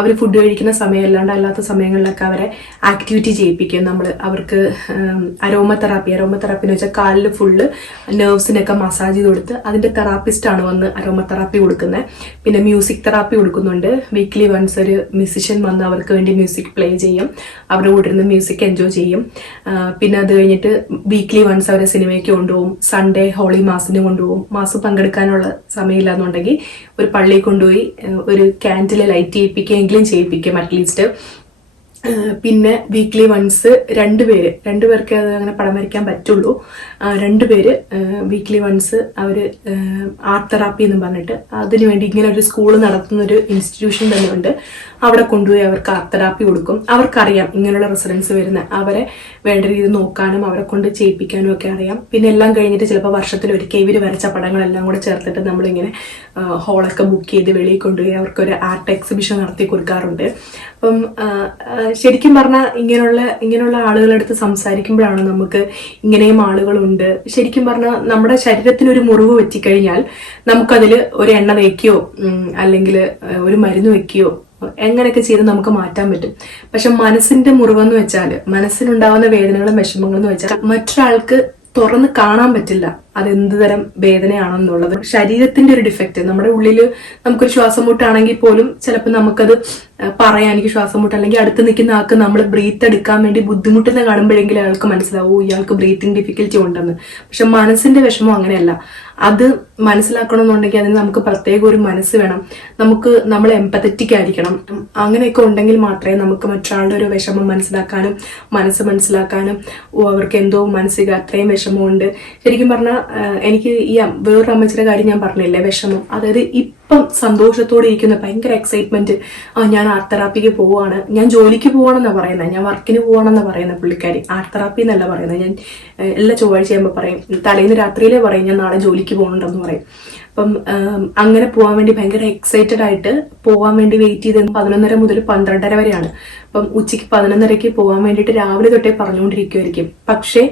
അവർ ഫുഡ് കഴിക്കുന്ന സമയം അല്ലാത്ത സമയങ്ങളിലൊക്കെ അവരെ ആക്ടിവിറ്റി ചെയ്യിപ്പിക്കും നമ്മൾ. അവർക്ക് അരോമ തെറാപ്പി എന്ന് വെച്ചാൽ കാലിൽ ഫുള്ള് നെർവ്സിനൊക്കെ മസാജ് ചെയ്ത് കൊടുത്ത് അതിന്റെ തെറാപ്പിസ്റ്റാണ് വന്ന് അരോമ തെറാപ്പി കൊടുക്കുന്നത്. പിന്നെ മ്യൂസിക് തെറാപ്പി കൊടുക്കുന്നുണ്ട്. വീക്ക്ലി വൺസ് ഒരു മ്യൂസിഷ്യൻ വന്ന് അവർക്ക് വേണ്ടി മ്യൂസിക് പ്ലേ ചെയ്യും, അവരുടെ കൂടെ ഇരുന്ന് മ്യൂസിക് എൻജോയ് ചെയ്യും. പിന്നെ അത് കഴിഞ്ഞിട്ട് വീക്ക്ലി വൺസ് അവരെ സിനിമയ്ക്ക് കൊണ്ടുപോകും. സൺഡേ ഹോളി മാസിന് കൊണ്ടുപോകും. മാസ് പങ്കെടുക്കാനുള്ള സമയമില്ല എന്നുണ്ടെങ്കിൽ ഒരു പള്ളിയിൽ കൊണ്ടുപോയി ഒരു ക്യാൻഡിൽ ലൈറ്റ് ചെയ്യിപ്പിക്കും അറ്റ്ലീസ്റ്റ്. പിന്നെ വീക്ക്ലി വൺസ് രണ്ടുപേർക്ക് അത് അങ്ങനെ പടം വരയ്ക്കാൻ പറ്റുള്ളൂ. രണ്ടുപേര് വീക്ക്ലി വൺസ് അവര് ആർട്ട് തെറാപ്പി എന്ന് പറഞ്ഞിട്ട് അതിനുവേണ്ടി ഇങ്ങനെ ഒരു സ്കൂൾ നടത്തുന്ന ഒരു ഇൻസ്റ്റിറ്റ്യൂഷൻ തന്നെ ഉണ്ട്. അവിടെ കൊണ്ടുപോയി അവർക്ക് ആർട്ട് തെറാപ്പി കൊടുക്കും. അവർക്കറിയാം ഇങ്ങനെയുള്ള റെസിഡൻസ് വരുന്ന അവരെ വേണ്ട രീതിയിൽ നോക്കാനും അവരെ കൊണ്ട് ചെയ്യിപ്പിക്കാനും ഒക്കെ അറിയാം. പിന്നെ എല്ലാം കഴിഞ്ഞിട്ട് ചിലപ്പോൾ വർഷത്തിലൊരിക്കൽ ഇവർ വരച്ച പടങ്ങളെല്ലാം കൂടെ ചേർത്തിട്ട് നമ്മളിങ്ങനെ ഹോളൊക്കെ ബുക്ക് ചെയ്ത് വെളിയിൽ കൊണ്ടുപോയി അവർക്കൊരു ആർട്ട് എക്സിബിഷൻ നടത്തി കൊടുക്കാറുണ്ട്. അപ്പം ശരിക്കും പറഞ്ഞാൽ ഇങ്ങനെയുള്ള ആളുകളടുത്ത് സംസാരിക്കുമ്പോഴാണ് നമുക്ക് ഇങ്ങനെയും ആളുകളുണ്ട്. ശരിക്കും പറഞ്ഞാൽ നമ്മുടെ ശരീരത്തിന് ഒരു മുറിവ് പറ്റിക്കഴിഞ്ഞാൽ നമുക്കതിൽ ഒരു എണ്ണ തേക്കുകയോ അല്ലെങ്കിൽ ഒരു മരുന്ന് വെക്കുകയോ എങ്ങനെയൊക്കെ ചെയ്ത് നമുക്ക് മാറ്റാൻ പറ്റും. പക്ഷെ മനസ്സിന്റെ മുറിവെന്ന് വെച്ചാൽ, മനസ്സിനുണ്ടാവുന്ന വേദനകളും വിഷമങ്ങളും എന്ന് വെച്ചാൽ മറ്റൊരാൾക്ക് തുറന്ന് കാണാൻ പറ്റില്ല അതെന്ത് തരം വേദനയാണെന്നുള്ളത്. ശരീരത്തിന്റെ ഒരു ഡിഫക്റ്റ്, നമ്മുടെ ഉള്ളില് നമുക്കൊരു ശ്വാസം മുട്ടാണെങ്കിൽ പോലും ചിലപ്പോൾ നമുക്കത് പറയാൻ, എനിക്ക് ശ്വാസം മുട്ട്, അല്ലെങ്കിൽ അടുത്ത് നിൽക്കുന്ന ആൾക്ക് നമ്മൾ ബ്രീത്ത് എടുക്കാൻ വേണ്ടി ബുദ്ധിമുട്ടുന്ന കാണുമ്പോഴെങ്കിലും അയാൾക്ക് മനസ്സിലാവും ഇയാൾക്ക് ബ്രീത്തിങ് ഡിഫിക്കൽറ്റി ഉണ്ടെന്ന്. പക്ഷെ മനസ്സിന്റെ വിഷമം അങ്ങനെയല്ല. അത് മനസ്സിലാക്കണമെന്നുണ്ടെങ്കിൽ അതിന് നമുക്ക് പ്രത്യേക ഒരു മനസ്സ് വേണം. നമ്മൾ എംപത്തറ്റിക് ആയിരിക്കണം. അങ്ങനെയൊക്കെ ഉണ്ടെങ്കിൽ മാത്രമേ നമുക്ക് മറ്റൊരാളുടെ ഒരു വിഷമം മനസ്സിലാക്കാനും മനസ്സ് മനസ്സിലാക്കാനും അവർക്ക് എന്തോ മാനസിക അത്രയും വിഷമമുണ്ട്. ശരിക്കും പറഞ്ഞാൽ എനിക്ക് ഈ വേറൊരു അമ്മച്ചിയുടെ കാര്യം ഞാൻ പറഞ്ഞില്ലേ, വിഷമം, അതായത് ഇപ്പം സന്തോഷത്തോടെ ഇരിക്കുന്ന ഭയങ്കര എക്സൈറ്റ്മെന്റ്, ഞാൻ ആർട്ട് തെറാപ്പിക്ക് പോവാണ്, ഞാൻ ജോലിക്ക് പോവാണെന്നാണ് പറയുന്നത്, ഞാൻ വർക്കിന് പോവാണെന്നാണ് പറയുന്നത് പുള്ളിക്കാരി. ആർട്ട് തെറാപ്പി എന്നല്ല പറയുന്നത്. ഞാൻ എല്ലാ ചൊവ്വാഴ്ച ആകുമ്പോൾ പറയും, തലേന്ന് രാത്രിയിലേ പറയും ഞാൻ നാളെ ജോലിക്ക് പോകണമെന്ന് പറയും. അപ്പം അങ്ങനെ പോകാൻ വേണ്ടി ഭയങ്കര എക്സൈറ്റഡ് ആയിട്ട് പോകാൻ വേണ്ടി വെയിറ്റ് ചെയ്ത് 11:30 മുതൽ 12:30 വരെയാണ്. അപ്പം ഉച്ചയ്ക്ക് 11:30 പോകാൻ വേണ്ടിയിട്ട് രാവിലെ തൊട്ടേ പറഞ്ഞുകൊണ്ടിരിക്കുമായിരിക്കും. പക്ഷേ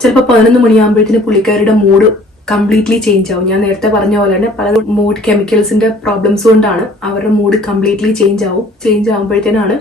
ചിലപ്പോൾ 11 മണിയാകുമ്പോഴത്തേന് പുള്ളിക്കാരുടെ മൂഡ് കംപ്ലീറ്റ്ലി ചേഞ്ച് ആവും. ഞാൻ നേരത്തെ പറഞ്ഞ പോലെ തന്നെ പല മൂഡ് കെമിക്കൽസിന്റെ പ്രോബ്ലംസ് കൊണ്ടാണ് അവരുടെ മൂഡ് കംപ്ലീറ്റ്ലി ചേഞ്ച് ആവുമ്പോഴത്തേനാണ്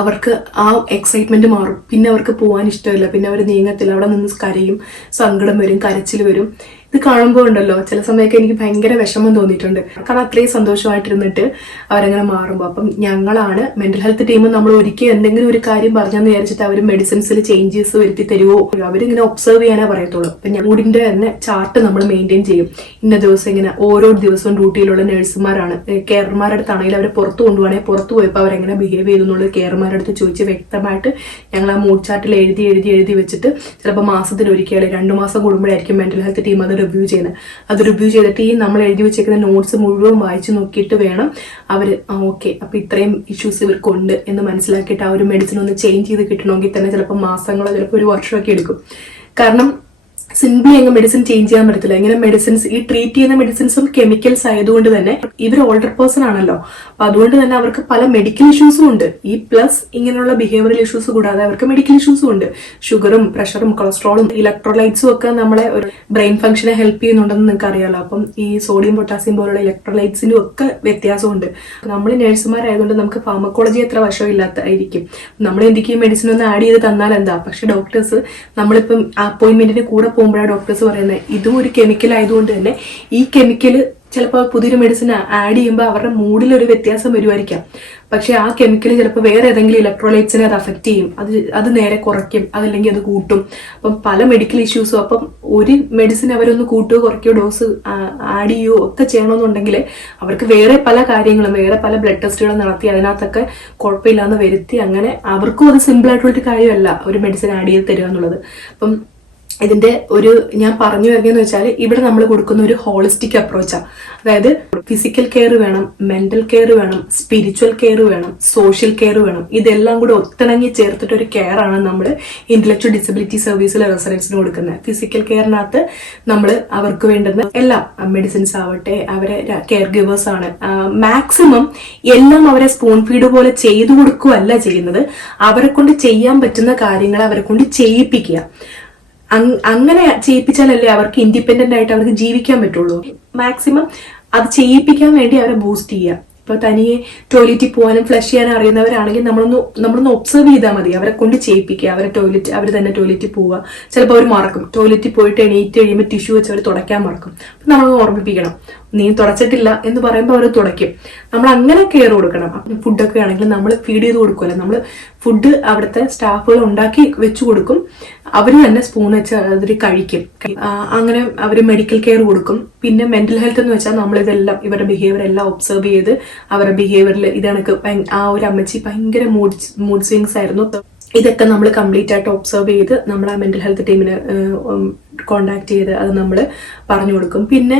അവർക്ക് ആ എക്സൈറ്റ്മെന്റ് മാറും. പിന്നെ അവർക്ക് പോകാൻ ഇഷ്ടമില്ല, പിന്നെ അവർ നീങ്ങത്തില്ല, അവിടെ നിന്ന് കരയും, സങ്കടം വരും, കരച്ചിൽ വരും. ഇത് കാണുമ്പോൾ ഉണ്ടല്ലോ ചില സമയമൊക്കെ എനിക്ക് ഭയങ്കര വിഷമം തോന്നിയിട്ടുണ്ട്. കാരണം അത്രയും സന്തോഷമായിട്ടിരുന്നിട്ട് അവരങ്ങനെ മാറുമ്പോൾ. അപ്പം ഞങ്ങളാണ് മെന്റൽ ഹെൽത്ത് ടീം, നമ്മൾ ഒരിക്കൽ എന്തെങ്കിലും ഒരു കാര്യം പറഞ്ഞെന്ന് വിചാരിച്ചിട്ട് അവർ മെഡിസിൻസിൽ ചേഞ്ചസ് വരുത്തി തരുമോ, അവരിങ്ങനെ ഒബ്സർവ് ചെയ്യാനേ പറയത്തുള്ളൂ. അപ്പം മൂഡിന്റെ തന്നെ ചാർട്ട് നമ്മൾ മെയിൻറ്റെയിൻ ചെയ്യും. ഇന്ന ദിവസം ഇങ്ങനെ ഓരോ ദിവസവും ഡ്യൂട്ടിയിലുള്ള നഴ്സുമാരാണ്, കെയർമാരുടെ അടുത്താണെങ്കിൽ അവർ പുറത്ത് കൊണ്ടുപോകണമെങ്കിൽ പുറത്ത് പോയപ്പോൾ അവരെങ്ങനെ ബിഹേവ് ചെയ്തു എന്നുള്ളത് കെയർമാരുടെ അടുത്ത് ചോദിച്ച് വ്യക്തമായിട്ട് ഞങ്ങൾ ആ മൂഡ് ചാർട്ടിൽ എഴുതി വെച്ചിട്ട് ചിലപ്പോൾ മാസത്തിലൊരിക്കൽ 2 മാസം കൂടുമ്പോഴായിരിക്കും മെന്റൽ ഹെൽത്ത് ടീം അത് റിവ്യൂ ചെയ്യുന്നത്. അത് റിവ്യൂ ചെയ്തിട്ട് ഈ നമ്മൾ എഴുതി വെച്ചേക്കുന്ന നോട്ട്സ് മുഴുവൻ വായിച്ചു നോക്കിയിട്ട് വേണം അവർ ഓക്കെ അപ്പൊ ഇത്രയും ഇഷ്യൂസ് ഇവർക്കുണ്ട് എന്ന് മനസ്സിലാക്കിയിട്ട് ആ ഒരു മെഡിസിൻ ഒന്ന് ചേഞ്ച് ചെയ്ത് കിട്ടണമെങ്കിൽ തന്നെ ചിലപ്പോൾ മാസങ്ങളോ ചിലപ്പോൾ ഒരു വർഷമൊക്കെ എടുക്കും. കാരണം സിംപിളി അങ്ങ് മെഡിസിൻ ചേഞ്ച് ചെയ്യാൻ പറ്റത്തില്ല. ഇങ്ങനെ മെഡിസിൻസ്, ഈ ട്രീറ്റ് ചെയ്യുന്ന മെഡിസിൻസും കെമിക്കൽസ് ആയതുകൊണ്ട് തന്നെ ഇവർ ഓൾഡർ പേഴ്സൺ ആണല്ലോ, അപ്പൊ അതുകൊണ്ട് തന്നെ അവർക്ക് പല മെഡിക്കൽ ഇഷ്യൂസും ഉണ്ട്. ഈ പ്ലസ് ഇങ്ങനെയുള്ള ബിഹേവിയറൽ ഇഷ്യൂസ് കൂടാതെ അവർക്ക് മെഡിക്കൽ ഇഷ്യൂസും ഉണ്ട്. ഷുഗറും പ്രഷറും കൊളസ്ട്രോളും ഇലക്ട്രോലൈറ്റ്സും ഒക്കെ നമ്മളെ ഒരു ബ്രെയിൻ ഫംഗ്ഷനെ ഹെൽപ്പ് ചെയ്യുന്നുണ്ടെന്ന് നിങ്ങൾക്ക് അറിയാലോ. അപ്പം ഈ സോഡിയം പൊട്ടാസ്യം പോലുള്ള ഇലക്ട്രോലൈറ്റ്സിനും ഒക്കെ വ്യത്യാസമുണ്ട്. നമ്മൾ നഴ്സുമാരായതുകൊണ്ട് നമുക്ക് ഫാർമക്കോളജി അത്ര വശമില്ലാത്തായിരിക്കും. നമ്മൾ എന്തൊക്കെയും മെഡിസിൻ ഒന്ന് ആഡ് ചെയ്ത് തന്നാൽ എന്താ, പക്ഷെ ഡോക്ടേഴ്സ് നമ്മളിപ്പം അപ്പോയിന്റ്മെന്റിന് കൂടെ പോകുമ്പോഴാണ് ഡോക്ടേഴ്സ് പറയുന്നത് ഇതും ഒരു കെമിക്കൽ ആയതുകൊണ്ട് തന്നെ ഈ കെമിക്കൽ ചിലപ്പോൾ പുതിയൊരു മെഡിസിൻ ആഡ് ചെയ്യുമ്പോൾ അവരുടെ മൂഡിൽ ഒരു വ്യത്യാസം വരുമായിരിക്കാം. പക്ഷെ ആ കെമിക്കൽ ചിലപ്പോൾ വേറെ ഏതെങ്കിലും ഇലക്ട്രോലൈറ്റ്സിനെ അത് അഫക്റ്റ് ചെയ്യും, അത് നേരെ കുറയ്ക്കും, അതല്ലെങ്കിൽ അത് കൂട്ടും. അപ്പം പല മെഡിക്കൽ ഇഷ്യൂസും, അപ്പം ഒരു മെഡിസിൻ അവരൊന്ന് കൂട്ടുകയോ കുറയ്ക്കുകയോ ഡോസ് ആഡ് ചെയ്യുകയോ ഒക്കെ ചെയ്യണമെന്നുണ്ടെങ്കിൽ അവർക്ക് വേറെ പല കാര്യങ്ങളും, വേറെ പല ബ്ലഡ് ടെസ്റ്റുകളും നടത്തി അതിനകത്തൊക്കെ കുഴപ്പമില്ലാന്ന് വരുത്തി, അങ്ങനെ അവർക്കും അത് സിമ്പിൾ ആയിട്ടുള്ളൊരു കാര്യമല്ല ഒരു മെഡിസിൻ ആഡ് ചെയ്ത് തരിക എന്നുള്ളത്. അപ്പം ഇതിന്റെ ഒരു ഞാൻ പറഞ്ഞു വരുന്നതെന്ന് വെച്ചാൽ ഇവിടെ നമ്മൾ കൊടുക്കുന്ന ഒരു ഹോളിസ്റ്റിക് അപ്രോച്ചാണ്. അതായത് ഫിസിക്കൽ കെയർ വേണം, മെന്റൽ കെയർ വേണം, സ്പിരിച്വൽ കെയർ വേണം, സോഷ്യൽ കെയർ വേണം. ഇതെല്ലാം കൂടെ ഒത്തിണങ്ങി ചേർത്തിട്ട് ഒരു കെയർ ആണ് നമ്മൾ ഇന്റലക്ച്വൽ ഡിസബിലിറ്റി സർവീസിലെ റെസിഡൻസിന് കൊടുക്കുന്നത്. ഫിസിക്കൽ കെയറിനകത്ത് നമ്മൾ അവർക്ക് വേണ്ടുന്ന എല്ലാം, മെഡിസിൻസ് ആവട്ടെ, അവരെ കെയർ ഗിവേഴ്സ് ആണ്, മാക്സിമം എല്ലാം അവരെ സ്പൂൺ ഫീഡ് പോലെ ചെയ്തു കൊടുക്കുകയല്ല ചെയ്യുന്നത്, അവരെ കൊണ്ട് ചെയ്യാൻ പറ്റുന്ന കാര്യങ്ങൾ അവരെ കൊണ്ട് ചെയ്യിപ്പിക്കുക. അങ്ങനെ ചെയ്യിപ്പിച്ചാലല്ലേ അവർക്ക് ഇൻഡിപെൻഡന്റ് ആയിട്ട് അവർക്ക് ജീവിക്കാൻ പറ്റുള്ളൂ. മാക്സിമം അത് ചെയ്യിപ്പിക്കാൻ വേണ്ടി അവരെ ബൂസ്റ്റ് ചെയ്യുക. ഇപ്പോൾ തനിയെ ടോയ്ലറ്റിൽ പോകാനും ഫ്ലഷ് ചെയ്യാനും അറിയുന്നവരാണെങ്കിൽ നമ്മളൊന്ന് ഒബ്സർവ് ചെയ്താൽ മതി. അവരെ കൊണ്ട് ചെയ്യിപ്പിക്കുക, അവർ തന്നെ ടോയ്ലറ്റിൽ പോവുക. ചിലപ്പോൾ അവർ മറക്കും, ടോയ്ലറ്റിൽ പോയിട്ട് എണീറ്റ് കഴിയുമ്പോൾ ടിഷ്യൂ വെച്ച് അവർ തുടയ്ക്കാൻ മറക്കും. അപ്പം നമ്മളൊന്ന് ഓർമ്മിപ്പിക്കണം, നീ തുടച്ചിട്ടില്ല എന്ന് പറയുമ്പോൾ അവർ തുടയ്ക്കും. നമ്മൾ അങ്ങനെ കെയർ കൊടുക്കണം. ഫുഡൊക്കെ ആണെങ്കിൽ നമ്മൾ ഫീഡ് ചെയ്ത് കൊടുക്കുമല്ലോ, നമ്മൾ ഫുഡ് അവിടുത്തെ സ്റ്റാഫുകൾ ഉണ്ടാക്കി വെച്ചു കൊടുക്കും, അവർ തന്നെ സ്പൂൺ വെച്ച് അതിൽ കഴിക്കും. അങ്ങനെ അവർ മെഡിക്കൽ കെയർ കൊടുക്കും. പിന്നെ മെന്റൽ ഹെൽത്ത് എന്ന് വെച്ചാൽ നമ്മളിതെല്ലാം ഇവരുടെ ബിഹേവിയർ എല്ലാം ഒബ്സർവ് ചെയ്ത് അവരുടെ ബിഹേവിയറിൽ ഇതണക്ക് ആ ഒരു അമ്മച്ചി ഭയങ്കര മൂഡ് സ്വിങ്സ് ആയിരുന്നു. ഇതൊക്കെ നമ്മൾ കംപ്ലീറ്റ് ആയിട്ട് ഒബ്സർവ് ചെയ്ത് നമ്മൾ ആ മെന്റൽ ഹെൽത്ത് ടീമിനെ കോണ്ടാക്ട് ചെയ്ത് അത് നമ്മൾ പറഞ്ഞു കൊടുക്കും. പിന്നെ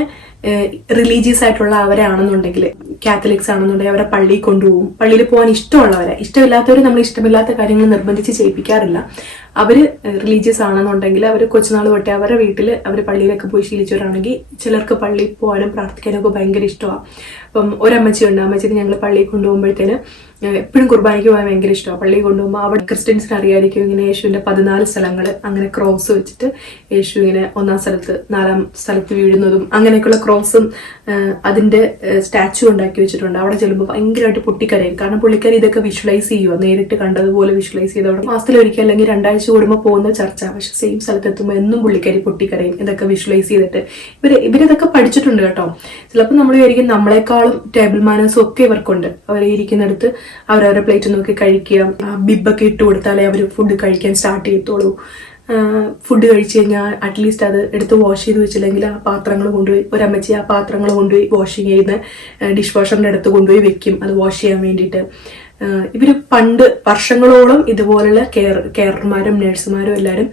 റിലീജിയസ് ആയിട്ടുള്ള അവരാണെന്നുണ്ടെങ്കിൽ, കാത്തലിക്സ് ആണെന്നുണ്ടെങ്കിൽ അവരെ പള്ളിയിൽ കൊണ്ടുപോകും. പള്ളിയിൽ പോകാൻ ഇഷ്ടമുള്ളവരെ, ഇഷ്ടമില്ലാത്തവർ നമ്മൾ ഇഷ്ടമില്ലാത്ത കാര്യങ്ങൾ നിർബന്ധിച്ച് ചെയ്യിപ്പിക്കാറില്ല. അവർ റിലീജിയസ് ആണെന്നുണ്ടെങ്കിൽ അവർ കൊച്ചുനാൾ തൊട്ടേ അവരുടെ വീട്ടിൽ അവർ പള്ളിയിലൊക്കെ പോയി ശീലിച്ചവരാണെങ്കിൽ ചിലർക്ക് പള്ളിയിൽ പോകാനും പ്രാർത്ഥിക്കാനും ഒക്കെ ഭയങ്കര ഇഷ്ടമാണ്. അപ്പം ഒരമ്മച്ചിയുണ്ട്, അമ്മച്ചിക്ക് ഞങ്ങൾ പള്ളിയിൽ കൊണ്ടുപോകുമ്പോഴത്തേന് എപ്പോഴും കുർബാനയ്ക്ക് പോകാൻ ഭയങ്കര ഇഷ്ടമാണ്. പള്ളിയിൽ കൊണ്ടുപോകുമ്പോൾ അവിടെ ക്രിസ്ത്യൻസിന് അറിയായിരിക്കും ഇങ്ങനെ യേശുവിന്റെ 14 സ്ഥലങ്ങൾ അങ്ങനെ ക്രോസ് വെച്ചിട്ട് യേശു ഇങ്ങനെ 1-ാം സ്ഥലത്ത് 4-ാം സ്ഥലത്ത് വീഴുന്നതും അങ്ങനെയൊക്കെയുള്ള ക്രോസും അതിന്റെ സ്റ്റാച്ചു ഉണ്ടാക്കി വെച്ചിട്ടുണ്ട്. അവിടെ ചെല്ലുമ്പോൾ ഭയങ്കരമായിട്ട് പൊട്ടിക്കരയും. കാരണം പുള്ളിക്കാരി ഇതൊക്കെ വിഷ്വലൈസ് ചെയ്യുക, നേരിട്ട് കണ്ടതുപോലെ വിഷ്വലൈസ് ചെയ്ത് അവിടെ മാസത്തിലൊരിക്കൽ അല്ലെങ്കിൽ 2 ആഴ്ച കൂടുമ്പോൾ പോകുന്ന ചർച്ച. പക്ഷെ സെയിം സ്ഥലത്ത് എത്തുമ്പോൾ എന്നും പുള്ളിക്കാരി പൊട്ടിക്കരയും. ഇതൊക്കെ വിഷ്വലൈസ് ചെയ്തിട്ട് ഇവരിതൊക്കെ പഠിച്ചിട്ടുണ്ട് കേട്ടോ. ചിലപ്പോൾ നമ്മൾ വിചാരിക്കും നമ്മളെക്കാളും ടേബിൾ മാനേഴ്സും ഒക്കെ ഇവർക്കുണ്ട്. അവർ ഇരിക്കുന്നിടത്ത് അവരവരുടെ പ്ലേറ്റ് നോക്കി കഴിക്കുക, ബിബൊക്കെ ഇട്ട് കൊടുത്താലേ അവർ ഫുഡ് കഴിക്കാൻ സ്റ്റാർട്ട് ചെയ്യത്തുള്ളൂ. ഫുഡ് കഴിച്ചു കഴിഞ്ഞാൽ അറ്റ്ലീസ്റ്റ് അത് എടുത്ത് വാഷ് ചെയ്ത് വെച്ചില്ലെങ്കിൽ ആ പാത്രങ്ങൾ കൊണ്ടുപോയി ഒരമ്മച്ചി ആ പാത്രങ്ങൾ കൊണ്ടുപോയി വാഷിങ് ചെയ്യുന്ന ഡിഷ് വാഷറിന്റെ അടുത്ത് കൊണ്ടുപോയി വെക്കും അത് വാഷ് ചെയ്യാൻ വേണ്ടിയിട്ട്. ഇവര് പണ്ട് വർഷങ്ങളോളം ഇതുപോലുള്ള കെയർമാരും നഴ്സുമാരും എല്ലാവരും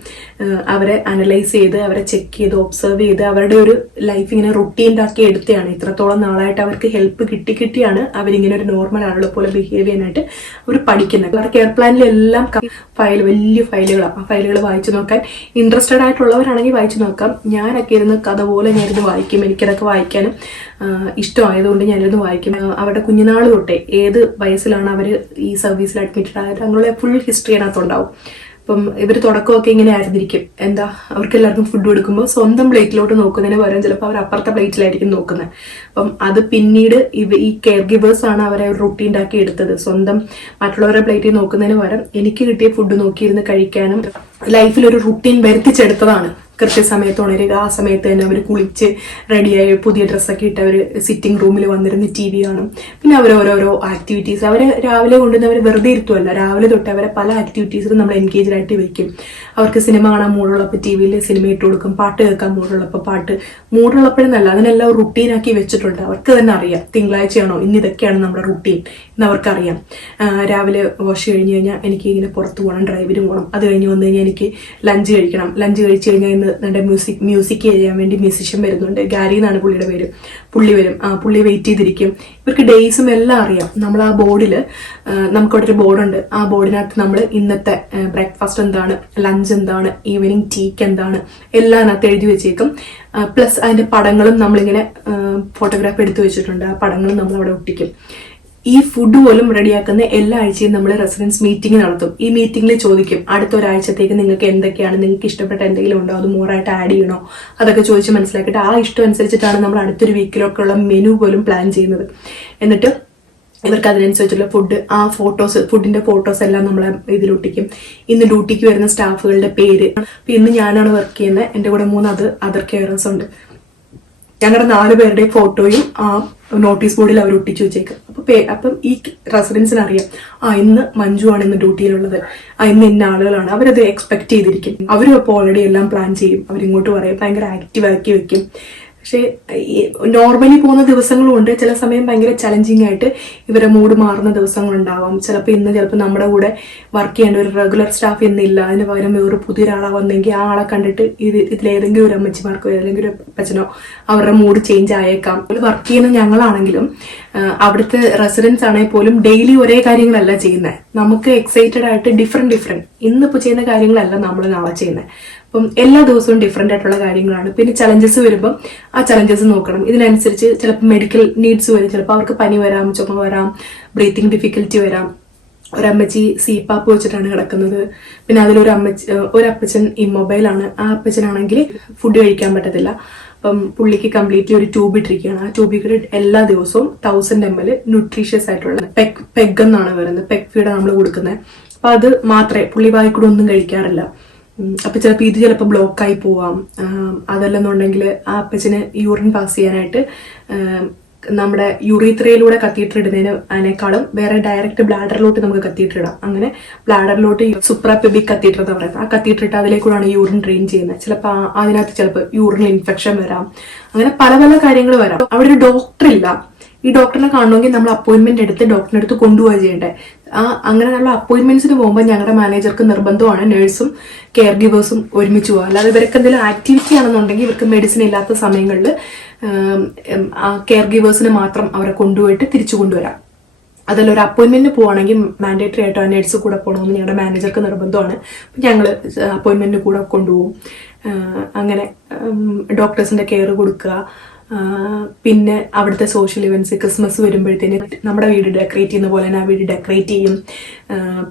അവരെ അനലൈസ് ചെയ്ത് അവരെ ചെക്ക് ചെയ്ത് ഒബ്സർവ് ചെയ്ത് അവരുടെ ഒരു ലൈഫ് ഇങ്ങനെ റുട്ടീൻഡാക്കി എടുത്തതാണ്. ഇത്രത്തോളം നാളായിട്ട് അവർക്ക് ഹെൽപ്പ് കിട്ടിയാണ് അവരിങ്ങനെ ഒരു നോർമൽ ആളുകളെ പോലെ ബിഹേവ് ചെയ്യാനായിട്ട് അവർ പഠിക്കുന്നത്. അവരുടെ കെയർ പ്ലാനിലെല്ലാം വലിയ ഫയലുകളാണ്. ആ ഫയലുകൾ വായിച്ചു നോക്കാൻ ഇൻട്രസ്റ്റഡ് ആയിട്ടുള്ളവരാണെങ്കിൽ വായിച്ചു നോക്കാം. ഞാനൊക്കെ ഇരുന്ന് കഥ പോലെ ഞാനിത് വായിക്കും. എനിക്കതൊക്കെ വായിക്കാനും ഇഷ്ടമായതുകൊണ്ട് ഞാനിരുന്ന് വായിക്കും. അവരുടെ കുഞ്ഞുനാൾ തൊട്ടേ ഏത് വയസ്സിലാണ് അവർ ഈ സർവീസിൽ അഡ്മിറ്റഡ് ആയത് അങ്ങനെയുള്ള ഫുൾ ഹിസ്റ്ററി അതിനകത്തുണ്ടാവും. അപ്പം ഇവർ തുടക്കമൊക്കെ ഇങ്ങനെ ആയിരുന്നിരിക്കും. എന്താ, അവർക്ക് എല്ലാവർക്കും ഫുഡ് കൊടുക്കുമ്പോൾ സ്വന്തം പ്ലേറ്റിലോട്ട് നോക്കുന്നതിന് പകരം ചിലപ്പോൾ അവർ അപ്പുറത്തെ പ്ലേറ്റിലായിരിക്കും നോക്കുന്നത്. അപ്പം അത് പിന്നീട് ഈ കെയർ ഗിവേഴ്സ് ആണ് അവരെ ഒരു റൂട്ടീൻഡാക്കി എടുത്തത്. സ്വന്തം മറ്റുള്ളവരുടെ പ്ലേറ്റിൽ നോക്കുന്നതിന് പകരം എനിക്ക് കിട്ടിയ ഫുഡ് നോക്കിയിരുന്ന് കഴിക്കാനും ലൈഫിൽ ഒരു റൂട്ടീൻ വരുത്തിച്ചെടുത്തതാണ്. കൃത്യസമയത്ത് ഉണരുക, ആ സമയത്ത് തന്നെ അവർ കുളിച്ച് റെഡിയായി പുതിയ ഡ്രസ്സൊക്കെ ഇട്ട് അവർ സിറ്റിംഗ് റൂമിൽ വന്നിരുന്ന് TV കാണും. പിന്നെ അവർ ഓരോരോ ആക്ടിവിറ്റീസ് അവരെ രാവിലെ കൊണ്ടുവന്ന് അവർ വെറുതെ ഇരുത്തുമല്ല, രാവിലെ തൊട്ട് അവരെ പല ആക്ടിവിറ്റീസിലും നമ്മൾ എൻഗേജ് ആയിട്ട് വെക്കും. അവർക്ക് സിനിമ കാണാൻ മൂടുള്ളപ്പോൾ TV-യിൽ സിനിമ ഇട്ട് കൊടുക്കും, പാട്ട് കേൾക്കാൻ മൂടുള്ളപ്പോൾ പാട്ട്. മൂടുള്ളപ്പോഴെന്നല്ല, അതിനെല്ലാം റുട്ടീനാക്കി വെച്ചിട്ടുണ്ട്. അവർക്ക് തന്നെ അറിയാം തിങ്കളാഴ്ചയാണോ ഇന്ന് ഇതൊക്കെയാണ് നമ്മുടെ റുട്ടീൻ എന്ന് അവർക്കറിയാം. രാവിലെ വാഷ് കഴിഞ്ഞ് കഴിഞ്ഞാൽ എനിക്ക് ഇങ്ങനെ പുറത്ത് പോകണം, ഡ്രൈവിന് പോകണം. അത് കഴിഞ്ഞ് വന്നു കഴിഞ്ഞാൽ എനിക്ക് ലഞ്ച് കഴിക്കണം. ലഞ്ച് കഴിച്ച് കഴിഞ്ഞാൽ ഇന്ന് എൻ്റെ മ്യൂസിക് ചെയ്യാൻ വേണ്ടി മ്യൂസിഷ്യൻ വരുന്നുണ്ട്, ഗാരി എന്നാണ് പുള്ളിയുടെ പേര്. പുള്ളി വരും, പുള്ളി വെയിറ്റ് ചെയ്തിരിക്കും. ഇവർക്ക് ഡേയ്സും എല്ലാം അറിയാം. നമ്മൾ ആ ബോർഡിൽ നമുക്കവിടെ ഒരു ബോർഡുണ്ട്. ആ ബോർഡിനകത്ത് നമ്മൾ ഇന്നത്തെ ബ്രേക്ക്ഫാസ്റ്റ് എന്താണ്, ലഞ്ച് എന്താണ്, ഈവനിങ് ടീക്ക് എന്താണ് എല്ലാം അതിനകത്ത് എഴുതി വെച്ചേക്കും. പ്ലസ് അതിന്റെ പടങ്ങളും നമ്മളിങ്ങനെ ഫോട്ടോഗ്രാഫ് എടുത്തു വെച്ചിട്ടുണ്ട്. ആ പടങ്ങളും നമ്മൾ അവിടെ ഒട്ടിക്കും. ഈ ഫുഡ് പോലും റെഡിയാക്കുന്ന എല്ലാ ആഴ്ചയും നമ്മൾ റെസിഡൻസ് മീറ്റിംഗ് നടത്തും. ഈ മീറ്റിംഗിൽ ചോദിക്കും അടുത്ത ഒരാഴ്ചത്തേക്ക് നിങ്ങൾക്ക് എന്തൊക്കെയാണ്, നിങ്ങൾക്ക് ഇഷ്ടപ്പെട്ട എന്തെങ്കിലും ഉണ്ടോ, അത് മോറായിട്ട് ആഡ് ചെയ്യണോ, അതൊക്കെ ചോദിച്ച് മനസ്സിലാക്കിയിട്ട് ആ ഇഷ്ടം അനുസരിച്ചിട്ടാണ് നമ്മൾ അടുത്തൊരു വീക്കിലൊക്കെ ഉള്ള മെനു പോലും പ്ലാൻ ചെയ്യുന്നത്. എന്നിട്ട് ഇവർക്ക് അതിനനുസരിച്ചുള്ള ഫുഡിന്റെ ഫോട്ടോസ് എല്ലാം നമ്മൾ ഇതിലൊട്ടിക്കും. ഇന്ന് ഡ്യൂട്ടിക്ക് വരുന്ന സ്റ്റാഫുകളുടെ പേര്. ഇന്ന് ഞാനാണ് വർക്ക് ചെയ്യുന്നത്, എൻ്റെ കൂടെ 3 അതർ കെയറേഴ്സ് ഉണ്ട്. ഞങ്ങളുടെ 4 പേരുടെ ഫോട്ടോയും ആ നോട്ടീസ് ബോർഡിൽ അവർ ഒട്ടിച്ചു വെച്ചേക്കും. അപ്പം ഈ റെസിഡൻസിന് അറിയാം, ഇന്ന് മഞ്ജു ആണ് ഇന്ന് ഡ്യൂട്ടിയിലുള്ളത്, ഇന്ന് ഇന്ന ആളുകളാണ്. അവരത് എക്സ്പെക്ട് ചെയ്തിരിക്കും. അവരും അപ്പോൾ ഓൾറെഡി എല്ലാം പ്ലാൻ ചെയ്യും. അവരിങ്ങോട്ട് പറയും, ഭയങ്കര ആക്റ്റീവ് ആക്കി വെക്കും. പക്ഷെ നോർമലി പോകുന്ന ദിവസങ്ങളും ഉണ്ട്. ചില സമയം ഭയങ്കര ചലഞ്ചിങ് ആയിട്ട് ഇവരെ മൂഡ് മാറുന്ന ദിവസങ്ങളുണ്ടാവാം. ചിലപ്പോൾ നമ്മുടെ കൂടെ വർക്ക് ചെയ്യേണ്ട ഒരു റെഗുലർ സ്റ്റാഫ് ഇന്നില്ല, അതിന് പകരം വേറെ പുതിയൊരാളെ വന്നെങ്കിൽ ആ ആളെ കണ്ടിട്ട് ഇതിലേതെങ്കിലും ഒരു അമ്മച്ചിമാർക്കോ അല്ലെങ്കിൽ ഒരു അപ്പച്ചനോ അവരുടെ മൂഡ് ചേഞ്ച് ആയേക്കാം. വർക്ക് ചെയ്യുന്ന ഞങ്ങളാണെങ്കിലും അവിടുത്തെ റെസിഡൻസ് ആണെങ്കിൽ പോലും ഡെയിലി ഒരേ കാര്യങ്ങളല്ല ചെയ്യുന്നത്. നമുക്ക് എക്സൈറ്റഡ് ആയിട്ട് ഡിഫറെന്റ് ഇന്നിപ്പോൾ ചെയ്യുന്ന കാര്യങ്ങളല്ല നമ്മൾ നാളെ ചെയ്യുന്നത്. അപ്പം എല്ലാ ദിവസവും ഡിഫറെന്റ് ആയിട്ടുള്ള കാര്യങ്ങളാണ്. പിന്നെ ചലഞ്ചസ് വരുമ്പം ആ ചലഞ്ചസ് നോക്കണം. ഇതിനനുസരിച്ച് ചിലപ്പോൾ മെഡിക്കൽ നീഡ്സ് വരും. ചിലപ്പോൾ അവർക്ക് പനി വരാം, ചുമ വരാം, ബ്രീത്തിങ് ഡിഫിക്കൽറ്റി വരാം. ഒരമ്മച്ചി CPAP വെച്ചിട്ടാണ് കിടക്കുന്നത്. പിന്നെ അതിലൊരു അപ്പച്ചൻ ഇമ്മൊബൈലാണ്. ആ അപ്പച്ചനാണെങ്കിൽ ഫുഡ് കഴിക്കാൻ പറ്റത്തില്ല. അപ്പം പുള്ളിക്ക് കംപ്ലീറ്റ്ലി ഒരു ട്യൂബ് ഇട്ടിരിക്കുകയാണ്. ആ ട്യൂബിൽ എല്ലാ ദിവസവും 1000 ml ന്യൂട്രീഷ്യസ് ആയിട്ടുള്ള പെഗ് എന്നാണ് വരുന്നത്, പെഗ് ഫീഡ് നമ്മൾ കൊടുക്കുന്നത്. അപ്പൊ അത് മാത്രമേ പുള്ളി വായിക്കൂടെ ഒന്നും കഴിക്കാറില്ല. അപ്പൊ ചിലപ്പോൾ ഇത് ചിലപ്പോൾ ബ്ലോക്കായി പോവാം. അതല്ലെന്നുണ്ടെങ്കിൽ ആ അപ്പച്ചന് യൂറിൻ പാസ് ചെയ്യാനായിട്ട് നമ്മുടെ യൂറീത്രയിലൂടെ കത്തീറ്റർ ഇടുന്നതിനേക്കാളും വേറെ ഡയറക്റ്റ് ബ്ലാഡറിലോട്ട് നമുക്ക് കത്തീറ്റർ ഇടാം. അങ്ങനെ ബ്ലാഡറിലോട്ട് സുപ്രാപെബിക് കത്തീറ്റർ എന്ന് പറയുന്നത്, ആ കത്തീറ്റർ ഇട്ട് അതിലേക്കൂടാണ് യൂറിൻ ഡ്രെയിൻ ചെയ്യുന്നത്. ചിലപ്പോൾ അതിനകത്ത് ചിലപ്പോൾ യൂറിൻ ഇൻഫെക്ഷൻ വരാം. അങ്ങനെ പല പല കാര്യങ്ങൾ വരാം. അവിടെ ഒരു ഡോക്ടർ ഇല്ല. ഈ ഡോക്ടറിനെ കാണണമെങ്കിൽ നമ്മൾ അപ്പോയിന്റ്മെന്റ് എടുത്ത് ഡോക്ടറിന്റെ അടുത്ത് കൊണ്ടുപോവുക ചെയ്യേണ്ടത്. അങ്ങനെ നമ്മൾ അപ്പോയിന്റ്മെന്റ്സിന് പോകുമ്പോൾ ഞങ്ങളുടെ മാനേജർക്ക് നിർബന്ധമാണ് നഴ്സും കെയർ ഗിവേഴ്സും ഒരുമിച്ച് പോകുക. അല്ലാതെ ഇവർക്ക് എന്തെങ്കിലും ആക്ടിവിറ്റി ആണെന്നുണ്ടെങ്കിൽ ഇവർക്ക് മെഡിസിൻ ഇല്ലാത്ത സമയങ്ങളിൽ കെയർ ഗിവേഴ്സിന് മാത്രം അവരെ കൊണ്ടുപോയിട്ട് തിരിച്ചു കൊണ്ടുവരാം. അതല്ല ഒരു അപ്പോയിന്റ്മെന്റിന് പോവുകയാണെങ്കിൽ മാൻഡേറ്ററി ആയിട്ട് ആ നഴ്സ് കൂടെ പോകണമെന്ന് ഞങ്ങളുടെ മാനേജർക്ക് നിർബന്ധമാണ്. ഞങ്ങൾ അപ്പോയിന്റ്മെന്റിന് കൂടെ കൊണ്ടുപോകും. അങ്ങനെ ഡോക്ടേഴ്സിന്റെ കെയർ കൊടുക്കുക. പിന്നെ അവിടുത്തെ സോഷ്യൽ ഇവന്റ്സ്, ക്രിസ്മസ് വരുമ്പോഴത്തേന് നമ്മുടെ വീട് ഡെക്കറേറ്റ് ചെയ്യുന്ന പോലെ തന്നെ ആ വീട് ഡെക്കറേറ്റ് ചെയ്യും.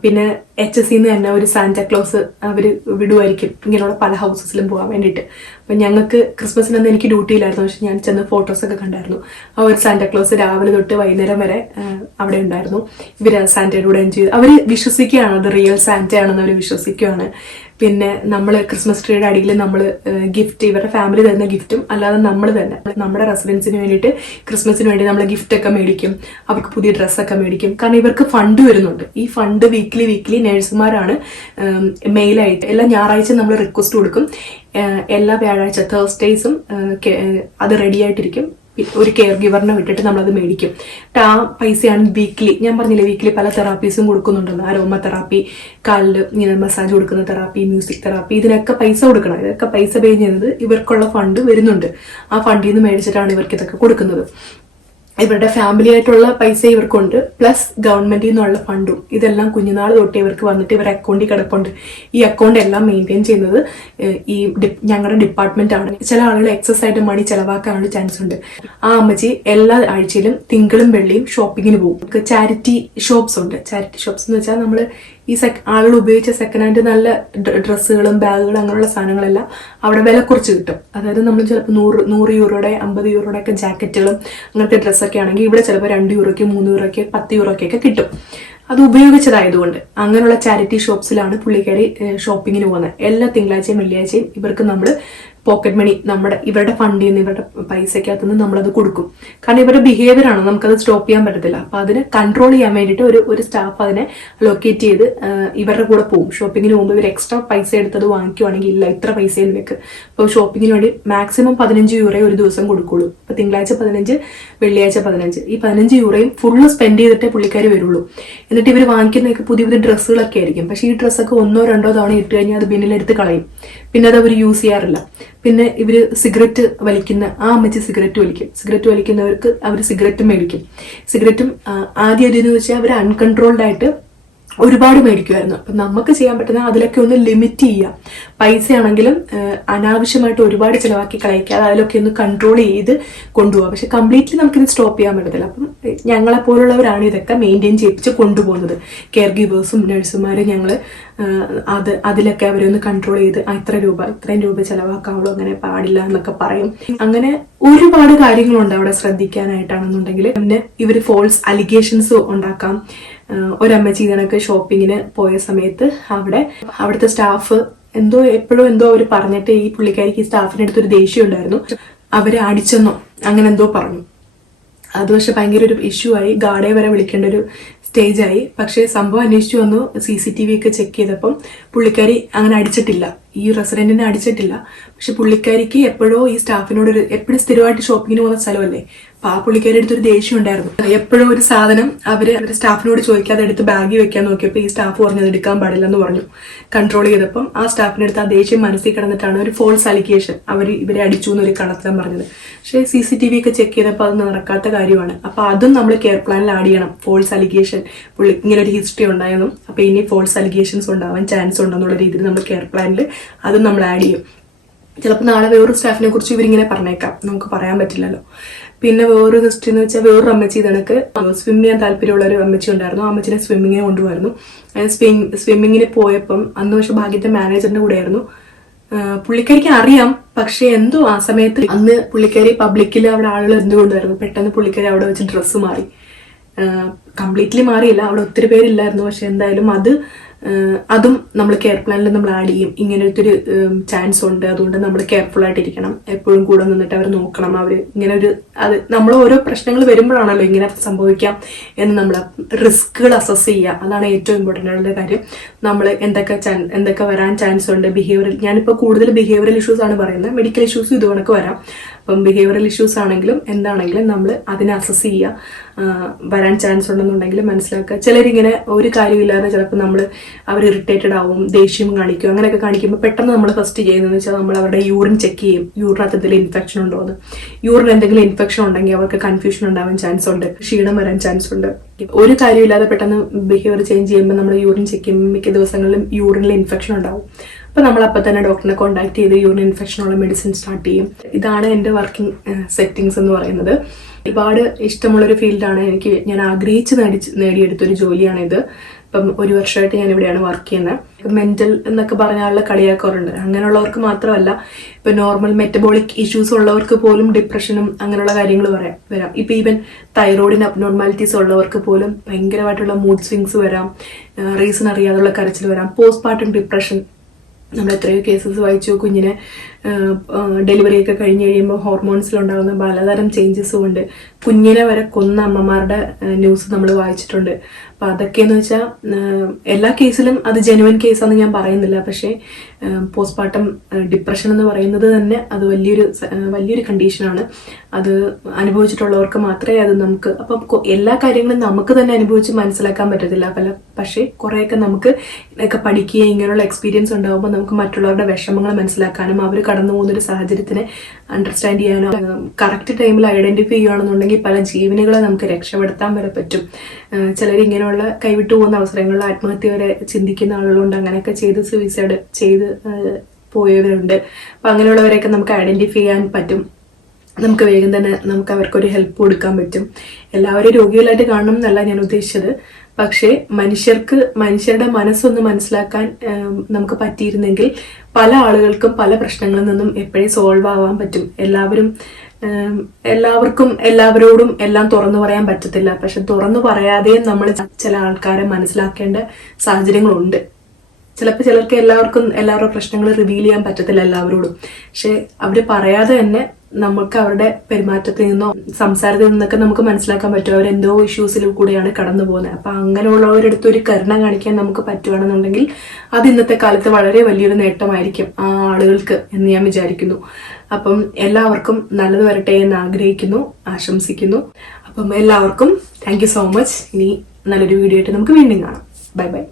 പിന്നെ HSC തന്നെ ഒരു സാന്റാക്ലോസ് അവർ വിടുമായിരിക്കും ഇങ്ങനെയുള്ള പല ഹൗസസിലും പോകാൻ വേണ്ടിയിട്ട്. അപ്പം ഞങ്ങൾക്ക് ക്രിസ്മസിനൊന്നും എനിക്ക് ഡ്യൂട്ടി ഇല്ലായിരുന്നു, പക്ഷെ ഞാൻ ചെന്ന് ഫോട്ടോസൊക്കെ കണ്ടായിരുന്നു. ആ ഒരു സാന്റാക്ലോസ് രാവിലെ തൊട്ട് വൈകുന്നേരം വരെ അവിടെ ഉണ്ടായിരുന്നു. ഇവർ സാന്റയുടെ കൂടെ എൻജോയ് ചെയ്തു. അവർ വിശ്വസിക്കുകയാണ് അത് റിയൽ സാന്റ ആണെന്ന് അവർ വിശ്വസിക്കുകയാണ്. പിന്നെ നമ്മൾ ക്രിസ്മസ് ട്രീയുടെ അടിയിൽ നമ്മൾ ഗിഫ്റ്റ്, ഇവരുടെ ഫാമിലി തരുന്ന ഗിഫ്റ്റും അല്ലാതെ നമ്മൾ തന്നെ നമ്മുടെ റെസിഡൻസിന് വേണ്ടിയിട്ട് ക്രിസ്മസിന് വേണ്ടി നമ്മൾ ഗിഫ്റ്റ് ഒക്കെ മേടിക്കും. അവർക്ക് പുതിയ ഡ്രസ്സൊക്കെ മേടിക്കും. കാരണം ഇവർക്ക് ഫണ്ട് വരുന്നുണ്ട്. ഈ ഫണ്ട് വീക്ക്ലി നഴ്സുമാരാണ് മെയിലായിട്ട് എല്ലാ ഞായറാഴ്ച നമ്മൾ റിക്വസ്റ്റ് കൊടുക്കും. എല്ലാ വ്യാഴാഴ്ച തേഴ്സ്ഡേയ്സും അത് റെഡി ആയിട്ടിരിക്കും. ഒരു കെയർ ഗിവറിനെ വിട്ടിട്ട് നമ്മളത് മേടിക്കും. ആ പൈസയാണ് വീക്ക്ലി, ഞാൻ പറഞ്ഞില്ലേ വീക്ക്ലി പല തെറാപ്പീസും കൊടുക്കുന്നുണ്ടെന്ന്. അരോമ തെറാപ്പി, കാലില് ഇങ്ങനെ മസാജ് കൊടുക്കുന്ന തെറാപ്പി, മ്യൂസിക് തെറാപ്പി, ഇതിനൊക്കെ പൈസ കൊടുക്കണം. ഇതൊക്കെ പൈസ പേ ചെയ്യുന്നത് ഇവർക്കുള്ള ഫണ്ട് വരുന്നുണ്ട്. ആ ഫണ്ടിൽ നിന്ന് മേടിച്ചിട്ടാണ് ഇവർക്ക് ഇതൊക്കെ കൊടുക്കുന്നത്. ഇവരുടെ ഫാമിലി ആയിട്ടുള്ള പൈസ ഇവർക്കുണ്ട്, പ്ലസ് ഗവൺമെന്റിൽ നിന്നുള്ള ഫണ്ടും. ഇതെല്ലാം കുഞ്ഞുനാൾ തൊട്ട് ഇവർക്ക് വന്നിട്ട് ഇവരുടെ അക്കൗണ്ടിൽ കിടപ്പുണ്ട്. ഈ അക്കൗണ്ട് എല്ലാം മെയിൻറ്റെയിൻ ചെയ്യുന്നത് ഈ ഞങ്ങളുടെ ഡിപ്പാർട്ട്മെന്റ് ആണ്. ചില ആളുകൾ എക്സസ് ആയിട്ട് മണി ചെലവാക്കാനുള്ള ചാൻസ് ഉണ്ട്. ആ അമ്മച്ചി എല്ലാ ആഴ്ചയിലും തിങ്കളും വെള്ളിയും ഷോപ്പിങ്ങിന് പോകും. ചാരിറ്റി ഷോപ്സ് ഉണ്ട്. ചാരിറ്റി ഷോപ്സ് എന്ന് വെച്ചാൽ നമ്മൾ ഈ ആളുകൾ ഉപയോഗിച്ച സെക്കൻഡ് ഹാൻഡ് നല്ല ഡ്രസ്സുകളും ബാഗുകളും അങ്ങനെയുള്ള സാധനങ്ങളെല്ലാം അവിടെ വില കുറച്ച് കിട്ടും. അതായത് നമ്മൾ ചിലപ്പോൾ 100 യൂറോയുടെ 50 യൂറോയുടെ ഒക്കെ ജാക്കറ്റുകളും അങ്ങനത്തെ ഡ്രസ്സൊക്കെ ആണെങ്കിൽ ഇവിടെ ചിലപ്പോൾ 2 യൂറോയ്ക്ക് 3 യൂറോയ്ക്ക് 10 യൂറോയ്ക്കൊക്കെ കിട്ടും. അത് ഉപയോഗിച്ചതായതുകൊണ്ട് അങ്ങനെയുള്ള ചാരിറ്റി ഷോപ്സിലാണ് പുള്ളിക്കാരി ഷോപ്പിങ്ങിന് പോകുന്നത്. എല്ലാ തിങ്കളാഴ്ചയും വെള്ളിയാഴ്ചയും ഇവർക്ക് നമ്മൾ പോക്കറ്റ് മണി ഇവരുടെ ഫണ്ടിൽ നിന്ന് ഇവരുടെ പൈസക്കകത്ത് നിന്ന് നമ്മളത് കൊടുക്കും. കാരണം ഇവരുടെ ബിഹേവിയർ ആണ്, നമുക്കത് സ്റ്റോപ്പ് ചെയ്യാൻ പറ്റത്തില്ല. അപ്പൊ അതിനെ കൺട്രോൾ ചെയ്യാൻ വേണ്ടിയിട്ട് ഒരു സ്റ്റാഫ് അതിനെ ലൊക്കേറ്റ് ചെയ്ത് ഇവരുടെ കൂടെ പോകും. ഷോപ്പിങ്ങിന് പോകുമ്പോൾ ഇവർ എക്സ്ട്രാ പൈസ എടുത്തത് വാങ്ങിക്കുവാണെങ്കിൽ ഇല്ല ഇത്ര പൈസയും നിനക്ക്. അപ്പോൾ ഷോപ്പിങ്ങിന് വേണ്ടി മാക്സിമം 15 യൂറോ ഒരു ദിവസം കൊടുക്കുള്ളൂ. അപ്പൊ തിങ്കളാഴ്ച 15, വെള്ളിയാഴ്ച 15. ഈ 15 യൂറോയും ഫുള്ള് സ്പെൻഡ് ചെയ്തിട്ടേ പുള്ളിക്കാർ വരുള്ളൂ. എന്നിട്ട് ഇവർ വാങ്ങിക്കുന്നതൊക്കെ പുതിയ പുതിയ ഡ്രസ്സുകളൊക്കെ ആയിരിക്കും. പക്ഷെ ഈ ഡ്രസ്സൊക്കെ 1 or 2 തവണ ഇട്ട് കഴിഞ്ഞാൽ അത് ബിന്നിലെടുത്ത് കളയും. പിന്നെ അത് അവർ യൂസ് ചെയ്യാറില്ല. പിന്നെ ഇവര് സിഗരറ്റ് വലിക്കുന്ന ആ അമ്മച്ചി സിഗരറ്റ് വലിക്കുന്നവർക്ക് അവർ സിഗരറ്റും മേടിക്കും. സിഗരറ്റും ആദ്യം എന്ന് വെച്ചാൽ അവർ അൺകൺട്രോൾഡ് ആയിട്ട് ഒരുപാട് മേടിക്കുമായിരുന്നു. അപ്പം നമുക്ക് ചെയ്യാൻ പറ്റുന്ന അതിലൊക്കെ ഒന്ന് ലിമിറ്റ് ചെയ്യാം. പൈസയാണെങ്കിലും അനാവശ്യമായിട്ട് ഒരുപാട് ചിലവാക്കി കളയിക്കാതെ അതിലൊക്കെ ഒന്ന് കൺട്രോൾ ചെയ്ത് കൊണ്ടുപോകാം. പക്ഷെ കംപ്ലീറ്റ്ലി നമുക്കിത് സ്റ്റോപ്പ് ചെയ്യാൻ പറ്റത്തില്ല. അപ്പം ഞങ്ങളെപ്പോലുള്ളവരാണ് ഇതൊക്കെ മെയിൻറ്റെയിൻ ചെയ്യിപ്പിച്ച് കൊണ്ടുപോകുന്നത്. കെയർ ഗീവേഴ്സും നഴ്സുമാരും ഞങ്ങൾ അതിലൊക്കെ അവരൊന്ന് കൺട്രോൾ ചെയ്ത് ഇത്രയും രൂപ ചിലവാക്കാവുള്ളൂ, അങ്ങനെ പാടില്ല എന്നൊക്കെ പറയും. അങ്ങനെ ഒരുപാട് കാര്യങ്ങളുണ്ട് അവിടെ ശ്രദ്ധിക്കാനായിട്ടാണെന്നുണ്ടെങ്കിൽ. പിന്നെ ഇവർ ഫോൾസ് അലിഗേഷൻസ് ഉണ്ടാക്കാം. ഒരമ്മച്ചി ഇതിനൊക്കെ ഷോപ്പിങ്ങിന് പോയ സമയത്ത് അവിടുത്തെ സ്റ്റാഫ് എപ്പോഴും എന്തോ അവർ പറഞ്ഞിട്ട് ഈ പുള്ളിക്കാരിക്ക് ഈ സ്റ്റാഫിന്റെ അടുത്തൊരു ദേഷ്യം ഉണ്ടായിരുന്നു. അവര് അടിച്ചെന്നോ അങ്ങനെ എന്തോ പറഞ്ഞു. അത് പക്ഷെ ഭയങ്കര ഒരു ഇഷ്യൂ ആയി. ഗാർഡെ വരെ വിളിക്കേണ്ട ഒരു സ്റ്റേജായി. പക്ഷെ സംഭവം അന്വേഷിച്ചു വന്നു. CCTV ഒക്കെ ചെക്ക് ചെയ്തപ്പം പുള്ളിക്കാരി അങ്ങനെ അടിച്ചിട്ടില്ല, ഈ റെസിഡന്റിനെ അടിച്ചിട്ടില്ല. പക്ഷെ പുള്ളിക്കാരിക്ക് എപ്പോഴോ ഈ സ്റ്റാഫിനോട് എപ്പോഴും സ്ഥിരമായിട്ട് ഷോപ്പിങ്ങിന് പോകുന്ന സ്ഥലമല്ലേ, അപ്പൊ ആ പുള്ളിക്കാരി അടുത്തൊരു ദേഷ്യം ഉണ്ടായിരുന്നു. എപ്പോഴും ഒരു സാധനം അവര് സ്റ്റാഫിനോട് ചോദിക്കാതെ എടുത്ത് ബാഗിൽ വെക്കാൻ നോക്കിയപ്പോൾ ഈ സ്റ്റാഫ് പറഞ്ഞത് എടുക്കാൻ പാടില്ലെന്ന് പറഞ്ഞു. കൺട്രോൾ ചെയ്തപ്പം ആ സ്റ്റാഫിന്റെ അടുത്ത് ആ ദേഷ്യം മനസ്സിൽ കിടന്നിട്ടാണ് ഒരു ഫോൾസ് അലിഗേഷൻ ഇവരെ അടിച്ചു എന്നൊരു കള്ളത്തരം പറഞ്ഞത്. പക്ഷേ CCTV ഒക്കെ ചെക്ക് ചെയ്തപ്പോൾ അത് നടക്കാത്ത കാര്യമാണ്. അപ്പൊ അതും നമ്മൾ കെയർ പ്ലാനിൽ ആഡ് ചെയ്യണം. ഫോൾസ് അലിഗേഷൻ ഇങ്ങനെ ഒരു ഹിസ്റ്ററി ഉണ്ടായെന്നും അപ്പൊ ഇനി ഫോൾസ് അലിഗേഷൻസ് ഉണ്ടാവാൻ ചാൻസ് ഉണ്ടെന്നുള്ള രീതിയിൽ നമ്മൾ കെയർ പ്ലാനിൽ അതും നമ്മൾ ആഡ് ചെയ്യും. ചിലപ്പോൾ നാളെ വേറൊരു സ്റ്റാഫിനെ കുറിച്ച് ഇവരിങ്ങനെ പറഞ്ഞേക്കാം, നമുക്ക് പറയാൻ പറ്റില്ലല്ലോ. പിന്നെ വേറൊരു ഹിസ്റ്ററി എന്ന് വെച്ചാൽ വേറൊരു അമ്മച്ചി ഇതണക്ക് സ്വിം ചെയ്യാൻ താല്പര്യമുള്ള ഒരു അമ്മച്ചി ഉണ്ടായിരുന്നു. ആ അമ്മച്ചിനെ സ്വിമ്മിങ്ങിന് കൊണ്ടുപോയിരുന്നു. സ്വിമ്മിങ്ങിന് പോയപ്പം അന്ന് പക്ഷെ ഭാഗ്യത്തെ മാനേജറിന്റെ കൂടെ ആയിരുന്നു. പുള്ളിക്കാരിക്ക് അറിയാം, പക്ഷെ എന്തോ ആ സമയത്ത് അന്ന് പുള്ളിക്കാരി പബ്ലിക്കിൽ അവിടെ ആളുകൾ എന്തുകൊണ്ടായിരുന്നു, പെട്ടെന്ന് പുള്ളിക്കാരി അവിടെ വെച്ച് ഡ്രസ്സ് മാറി. കംപ്ലീറ്റ്ലി മാറിയില്ല, അവിടെ ഒത്തിരി പേരില്ലായിരുന്നു. പക്ഷെ എന്തായാലും അതും നമ്മൾ കെയർ പ്ലാനിൽ നമ്മൾ ആഡ് ചെയ്യും. ഇങ്ങനത്തെ ഒരു ചാൻസ് ഉണ്ട്, അതുകൊണ്ട് നമ്മൾ കെയർഫുൾ ആയിട്ടിരിക്കണം, എപ്പോഴും കൂടെ നിന്നിട്ട് അവർ നോക്കണം. അവർ ഇങ്ങനെ അത് നമ്മൾ ഓരോ പ്രശ്നങ്ങൾ വരുമ്പോഴാണല്ലോ ഇങ്ങനെ സംഭവിക്കാം എന്ന് നമ്മൾ റിസ്കുകൾ അസസ് ചെയ്യുക. അതാണ് ഏറ്റവും ഇമ്പോർട്ടൻ്റ് ആയിട്ടുള്ള കാര്യം. നമ്മൾ എന്തൊക്കെ വരാൻ ചാൻസ് ഉണ്ട്, ബിഹേവിയറൽ, ഞാനിപ്പോൾ കൂടുതൽ ബിഹേവിയറൽ ഇഷ്യൂസ് ആണ് പറയുന്നത്, മെഡിക്കൽ ഇഷ്യൂസ് ഇത് കണക്ക് വരാം. അപ്പം ബിഹേവിയറൽ ഇഷ്യൂസ് ആണെങ്കിലും എന്താണെങ്കിലും നമ്മൾ അതിനെ അസസ് ചെയ്യുക. വരാൻ ചാൻസ് ഉണ്ടെന്നുണ്ടെങ്കിൽ മനസ്സിലാക്കുക. ചിലരിങ്ങനെ ഒരു കാര്യമില്ലാതെ ചിലപ്പോൾ അവർ ഇറിറ്റേറ്റഡ് ആവും, ദേഷ്യം കാണിക്കും. അങ്ങനെയൊക്കെ കാണിക്കുമ്പോൾ പെട്ടെന്ന് നമ്മൾ ഫസ്റ്റ് ചെയ്യുന്നതെന്ന് വെച്ചാൽ നമ്മൾ അവരുടെ യൂറിൻ ചെക്ക് ചെയ്യും, യൂറിനകത്ത് എന്തെങ്കിലും ഇൻഫെക്ഷൻ ഉണ്ടോ എന്ന്. യൂറിൻ എന്തെങ്കിലും ഇൻഫെക്ഷൻ ഉണ്ടെങ്കിൽ അവർക്ക് കൺഫ്യൂഷൻ ഉണ്ടാവാൻ ചാൻസ് ഉണ്ട്, ക്ഷീണം വരാൻ ചാൻസ് ഉണ്ട്. ഒരു കാര്യമില്ലാതെ പെട്ടെന്ന് ബിഹേവിയർ ചേഞ്ച് ചെയ്യുമ്പോൾ നമ്മൾ യൂറിൻ ചെക്ക് ചെയ്യുമ്പോൾ മിക്ക ദിവസങ്ങളിലും യൂറിനിൽ ഇൻഫെക്ഷൻ ഉണ്ടാവും. അപ്പോൾ നമ്മൾ അപ്പം തന്നെ ഡോക്ടറിനെ കോൺടാക്ട് ചെയ്ത് യൂറിൻ ഇൻഫെക്ഷനുള്ള മെഡിസിൻ സ്റ്റാർട്ട് ചെയ്യും. ഇതാണ് എൻ്റെ വർക്കിംഗ് സെറ്റിങ്സ് എന്ന് പറയുന്നത്. ഒരുപാട് ഇഷ്ടമുള്ളൊരു ഫീൽഡാണ് എനിക്ക്. ഞാൻ ആഗ്രഹിച്ച് നേടിയെടുത്തൊരു ജോലിയാണിത്. ഇപ്പം 1 വർഷമായിട്ട് ഞാൻ ഇവിടെയാണ് വർക്ക് ചെയ്യുന്നത്. മെന്റൽ എന്നൊക്കെ പറഞ്ഞാലുള്ള കളിയാക്കാറുണ്ട്. അങ്ങനെയുള്ളവർക്ക് മാത്രമല്ല, ഇപ്പൊ നോർമൽ മെറ്റബോളിക് ഇഷ്യൂസ് ഉള്ളവർക്ക് പോലും ഡിപ്രഷനും അങ്ങനെയുള്ള കാര്യങ്ങൾ വരാം. ഇപ്പൊ ഈവൻ തൈറോയിഡിന് അബ്നോർമാലിറ്റീസ് ഉള്ളവർക്ക് പോലും ഭയങ്കരമായിട്ടുള്ള മൂഡ് സ്വിങ്സ് വരാം, റീസൺ അറിയാതുള്ള കരച്ചിൽ വരാം, പോസ്റ്റ്മോർട്ടം ഡിപ്രഷൻ. നമ്മൾ എത്രയോ കേസസ് വായിച്ചു. കുഞ്ഞിനെ ഡെലിവറി ഒക്കെ കഴിഞ്ഞ് കഴിയുമ്പോൾ ഹോർമോൺസിലുണ്ടാകുന്ന പലതരം ചേഞ്ചസും ഉണ്ട്. കുഞ്ഞിനെ വരെ കൊന്ന അമ്മമാരുടെ ന്യൂസ് നമ്മൾ വായിച്ചിട്ടുണ്ട്. അപ്പം അതൊക്കെയെന്ന് വെച്ചാൽ എല്ലാ കേസിലും അത് ജെനുവൻ കേസാണെന്ന് ഞാൻ പറയുന്നില്ല. പക്ഷേ പോസ്റ്റ്മോർട്ടം ഡിപ്രഷൻ എന്ന് പറയുന്നത് തന്നെ അത് വലിയൊരു കണ്ടീഷനാണ്. അത് അനുഭവിച്ചിട്ടുള്ളവർക്ക് മാത്രമേ അത് നമുക്ക്, അപ്പം എല്ലാ കാര്യങ്ങളും നമുക്ക് തന്നെ അനുഭവിച്ച് മനസ്സിലാക്കാൻ പറ്റത്തില്ല. പക്ഷേ കുറേയൊക്കെ നമുക്ക് ഇതൊക്കെ പഠിക്കുകയും ഇങ്ങനെയുള്ള എക്സ്പീരിയൻസ് ഉണ്ടാകുമ്പോൾ നമുക്ക് മറ്റുള്ളവരുടെ വിഷമങ്ങൾ മനസ്സിലാക്കാനും അവർ കടന്നു പോകുന്നൊരു സാഹചര്യത്തിനെ അണ്ടർസ്റ്റാൻഡ് ചെയ്യാനോ കറക്റ്റ് ടൈമിൽ ഐഡന്റിഫൈ ചെയ്യുകയാണെന്നുണ്ടെങ്കിൽ പല ജീവനുകളെ നമുക്ക് രക്ഷപ്പെടുത്താൻ വരെ പറ്റും. ചിലർ ഇങ്ങനെയുള്ള കൈവിട്ടു പോകുന്ന അവസരങ്ങളിൽ ആത്മഹത്യ വരെ ചിന്തിക്കുന്ന ആളുകളുണ്ട്. അങ്ങനെയൊക്കെ ചെയ്ത് സൂയിസൈഡ് ചെയ്ത് പോയവരുണ്ട്. അപ്പം അങ്ങനെയുള്ളവരെയൊക്കെ നമുക്ക് ഐഡന്റിഫൈ ചെയ്യാൻ പറ്റും. നമുക്ക് വേഗം തന്നെ നമുക്ക് അവർക്കൊരു ഹെൽപ്പ് കൊടുക്കാൻ പറ്റും. എല്ലാവരും രോഗികളായിട്ട് കാണണം എന്നല്ല ഞാൻ ഉദ്ദേശിച്ചത്. പക്ഷേ മനുഷ്യരുടെ മനസ്സൊന്ന് മനസ്സിലാക്കാൻ നമുക്ക് പറ്റിയിരുന്നെങ്കിൽ പല ആളുകൾക്കും പല പ്രശ്നങ്ങളിൽ നിന്നും എപ്പോഴും സോൾവ് ആവാൻ പറ്റും. എല്ലാവർക്കും എല്ലാവരോടും എല്ലാം തുറന്നു പറയാൻ പറ്റത്തില്ല. പക്ഷെ തുറന്നു പറയാതെയും നമ്മൾ ചില ആൾക്കാരെ മനസ്സിലാക്കേണ്ട സാഹചര്യങ്ങളുണ്ട്. ചിലപ്പോൾ ചിലർക്ക് എല്ലാവരുടെ പ്രശ്നങ്ങൾ റിവീൽ ചെയ്യാൻ പറ്റത്തില്ല എല്ലാവരോടും. പക്ഷെ അവര് പറയാതെ തന്നെ നമുക്ക് അവരുടെ പെരുമാറ്റത്തിൽ നിന്നോ സംസാരത്തിൽ നിന്നൊക്കെ നമുക്ക് മനസ്സിലാക്കാൻ പറ്റും അവരെന്തോ ഇഷ്യൂസിൽ കൂടെയാണ് കടന്നു പോകുന്നത്. അപ്പൊ അങ്ങനെയുള്ളവരടുത്ത് ഒരു കരുണ കാണിക്കാൻ നമുക്ക് പറ്റുകയാണെന്നുണ്ടെങ്കിൽ അത് ഇന്നത്തെ കാലത്ത് വളരെ വലിയൊരു നേട്ടമായിരിക്കും ആ ആളുകൾക്ക് എന്ന് ഞാൻ വിചാരിക്കുന്നു. അപ്പം എല്ലാവർക്കും നല്ലത് വരട്ടെ എന്ന് ആഗ്രഹിക്കുന്നു, ആശംസിക്കുന്നു. അപ്പം എല്ലാവർക്കും താങ്ക് യു സോ മച്ച്. ഇനി നല്ലൊരു വീഡിയോ ആയിട്ട് നമുക്ക് വീണ്ടും കാണാം. Bye bye.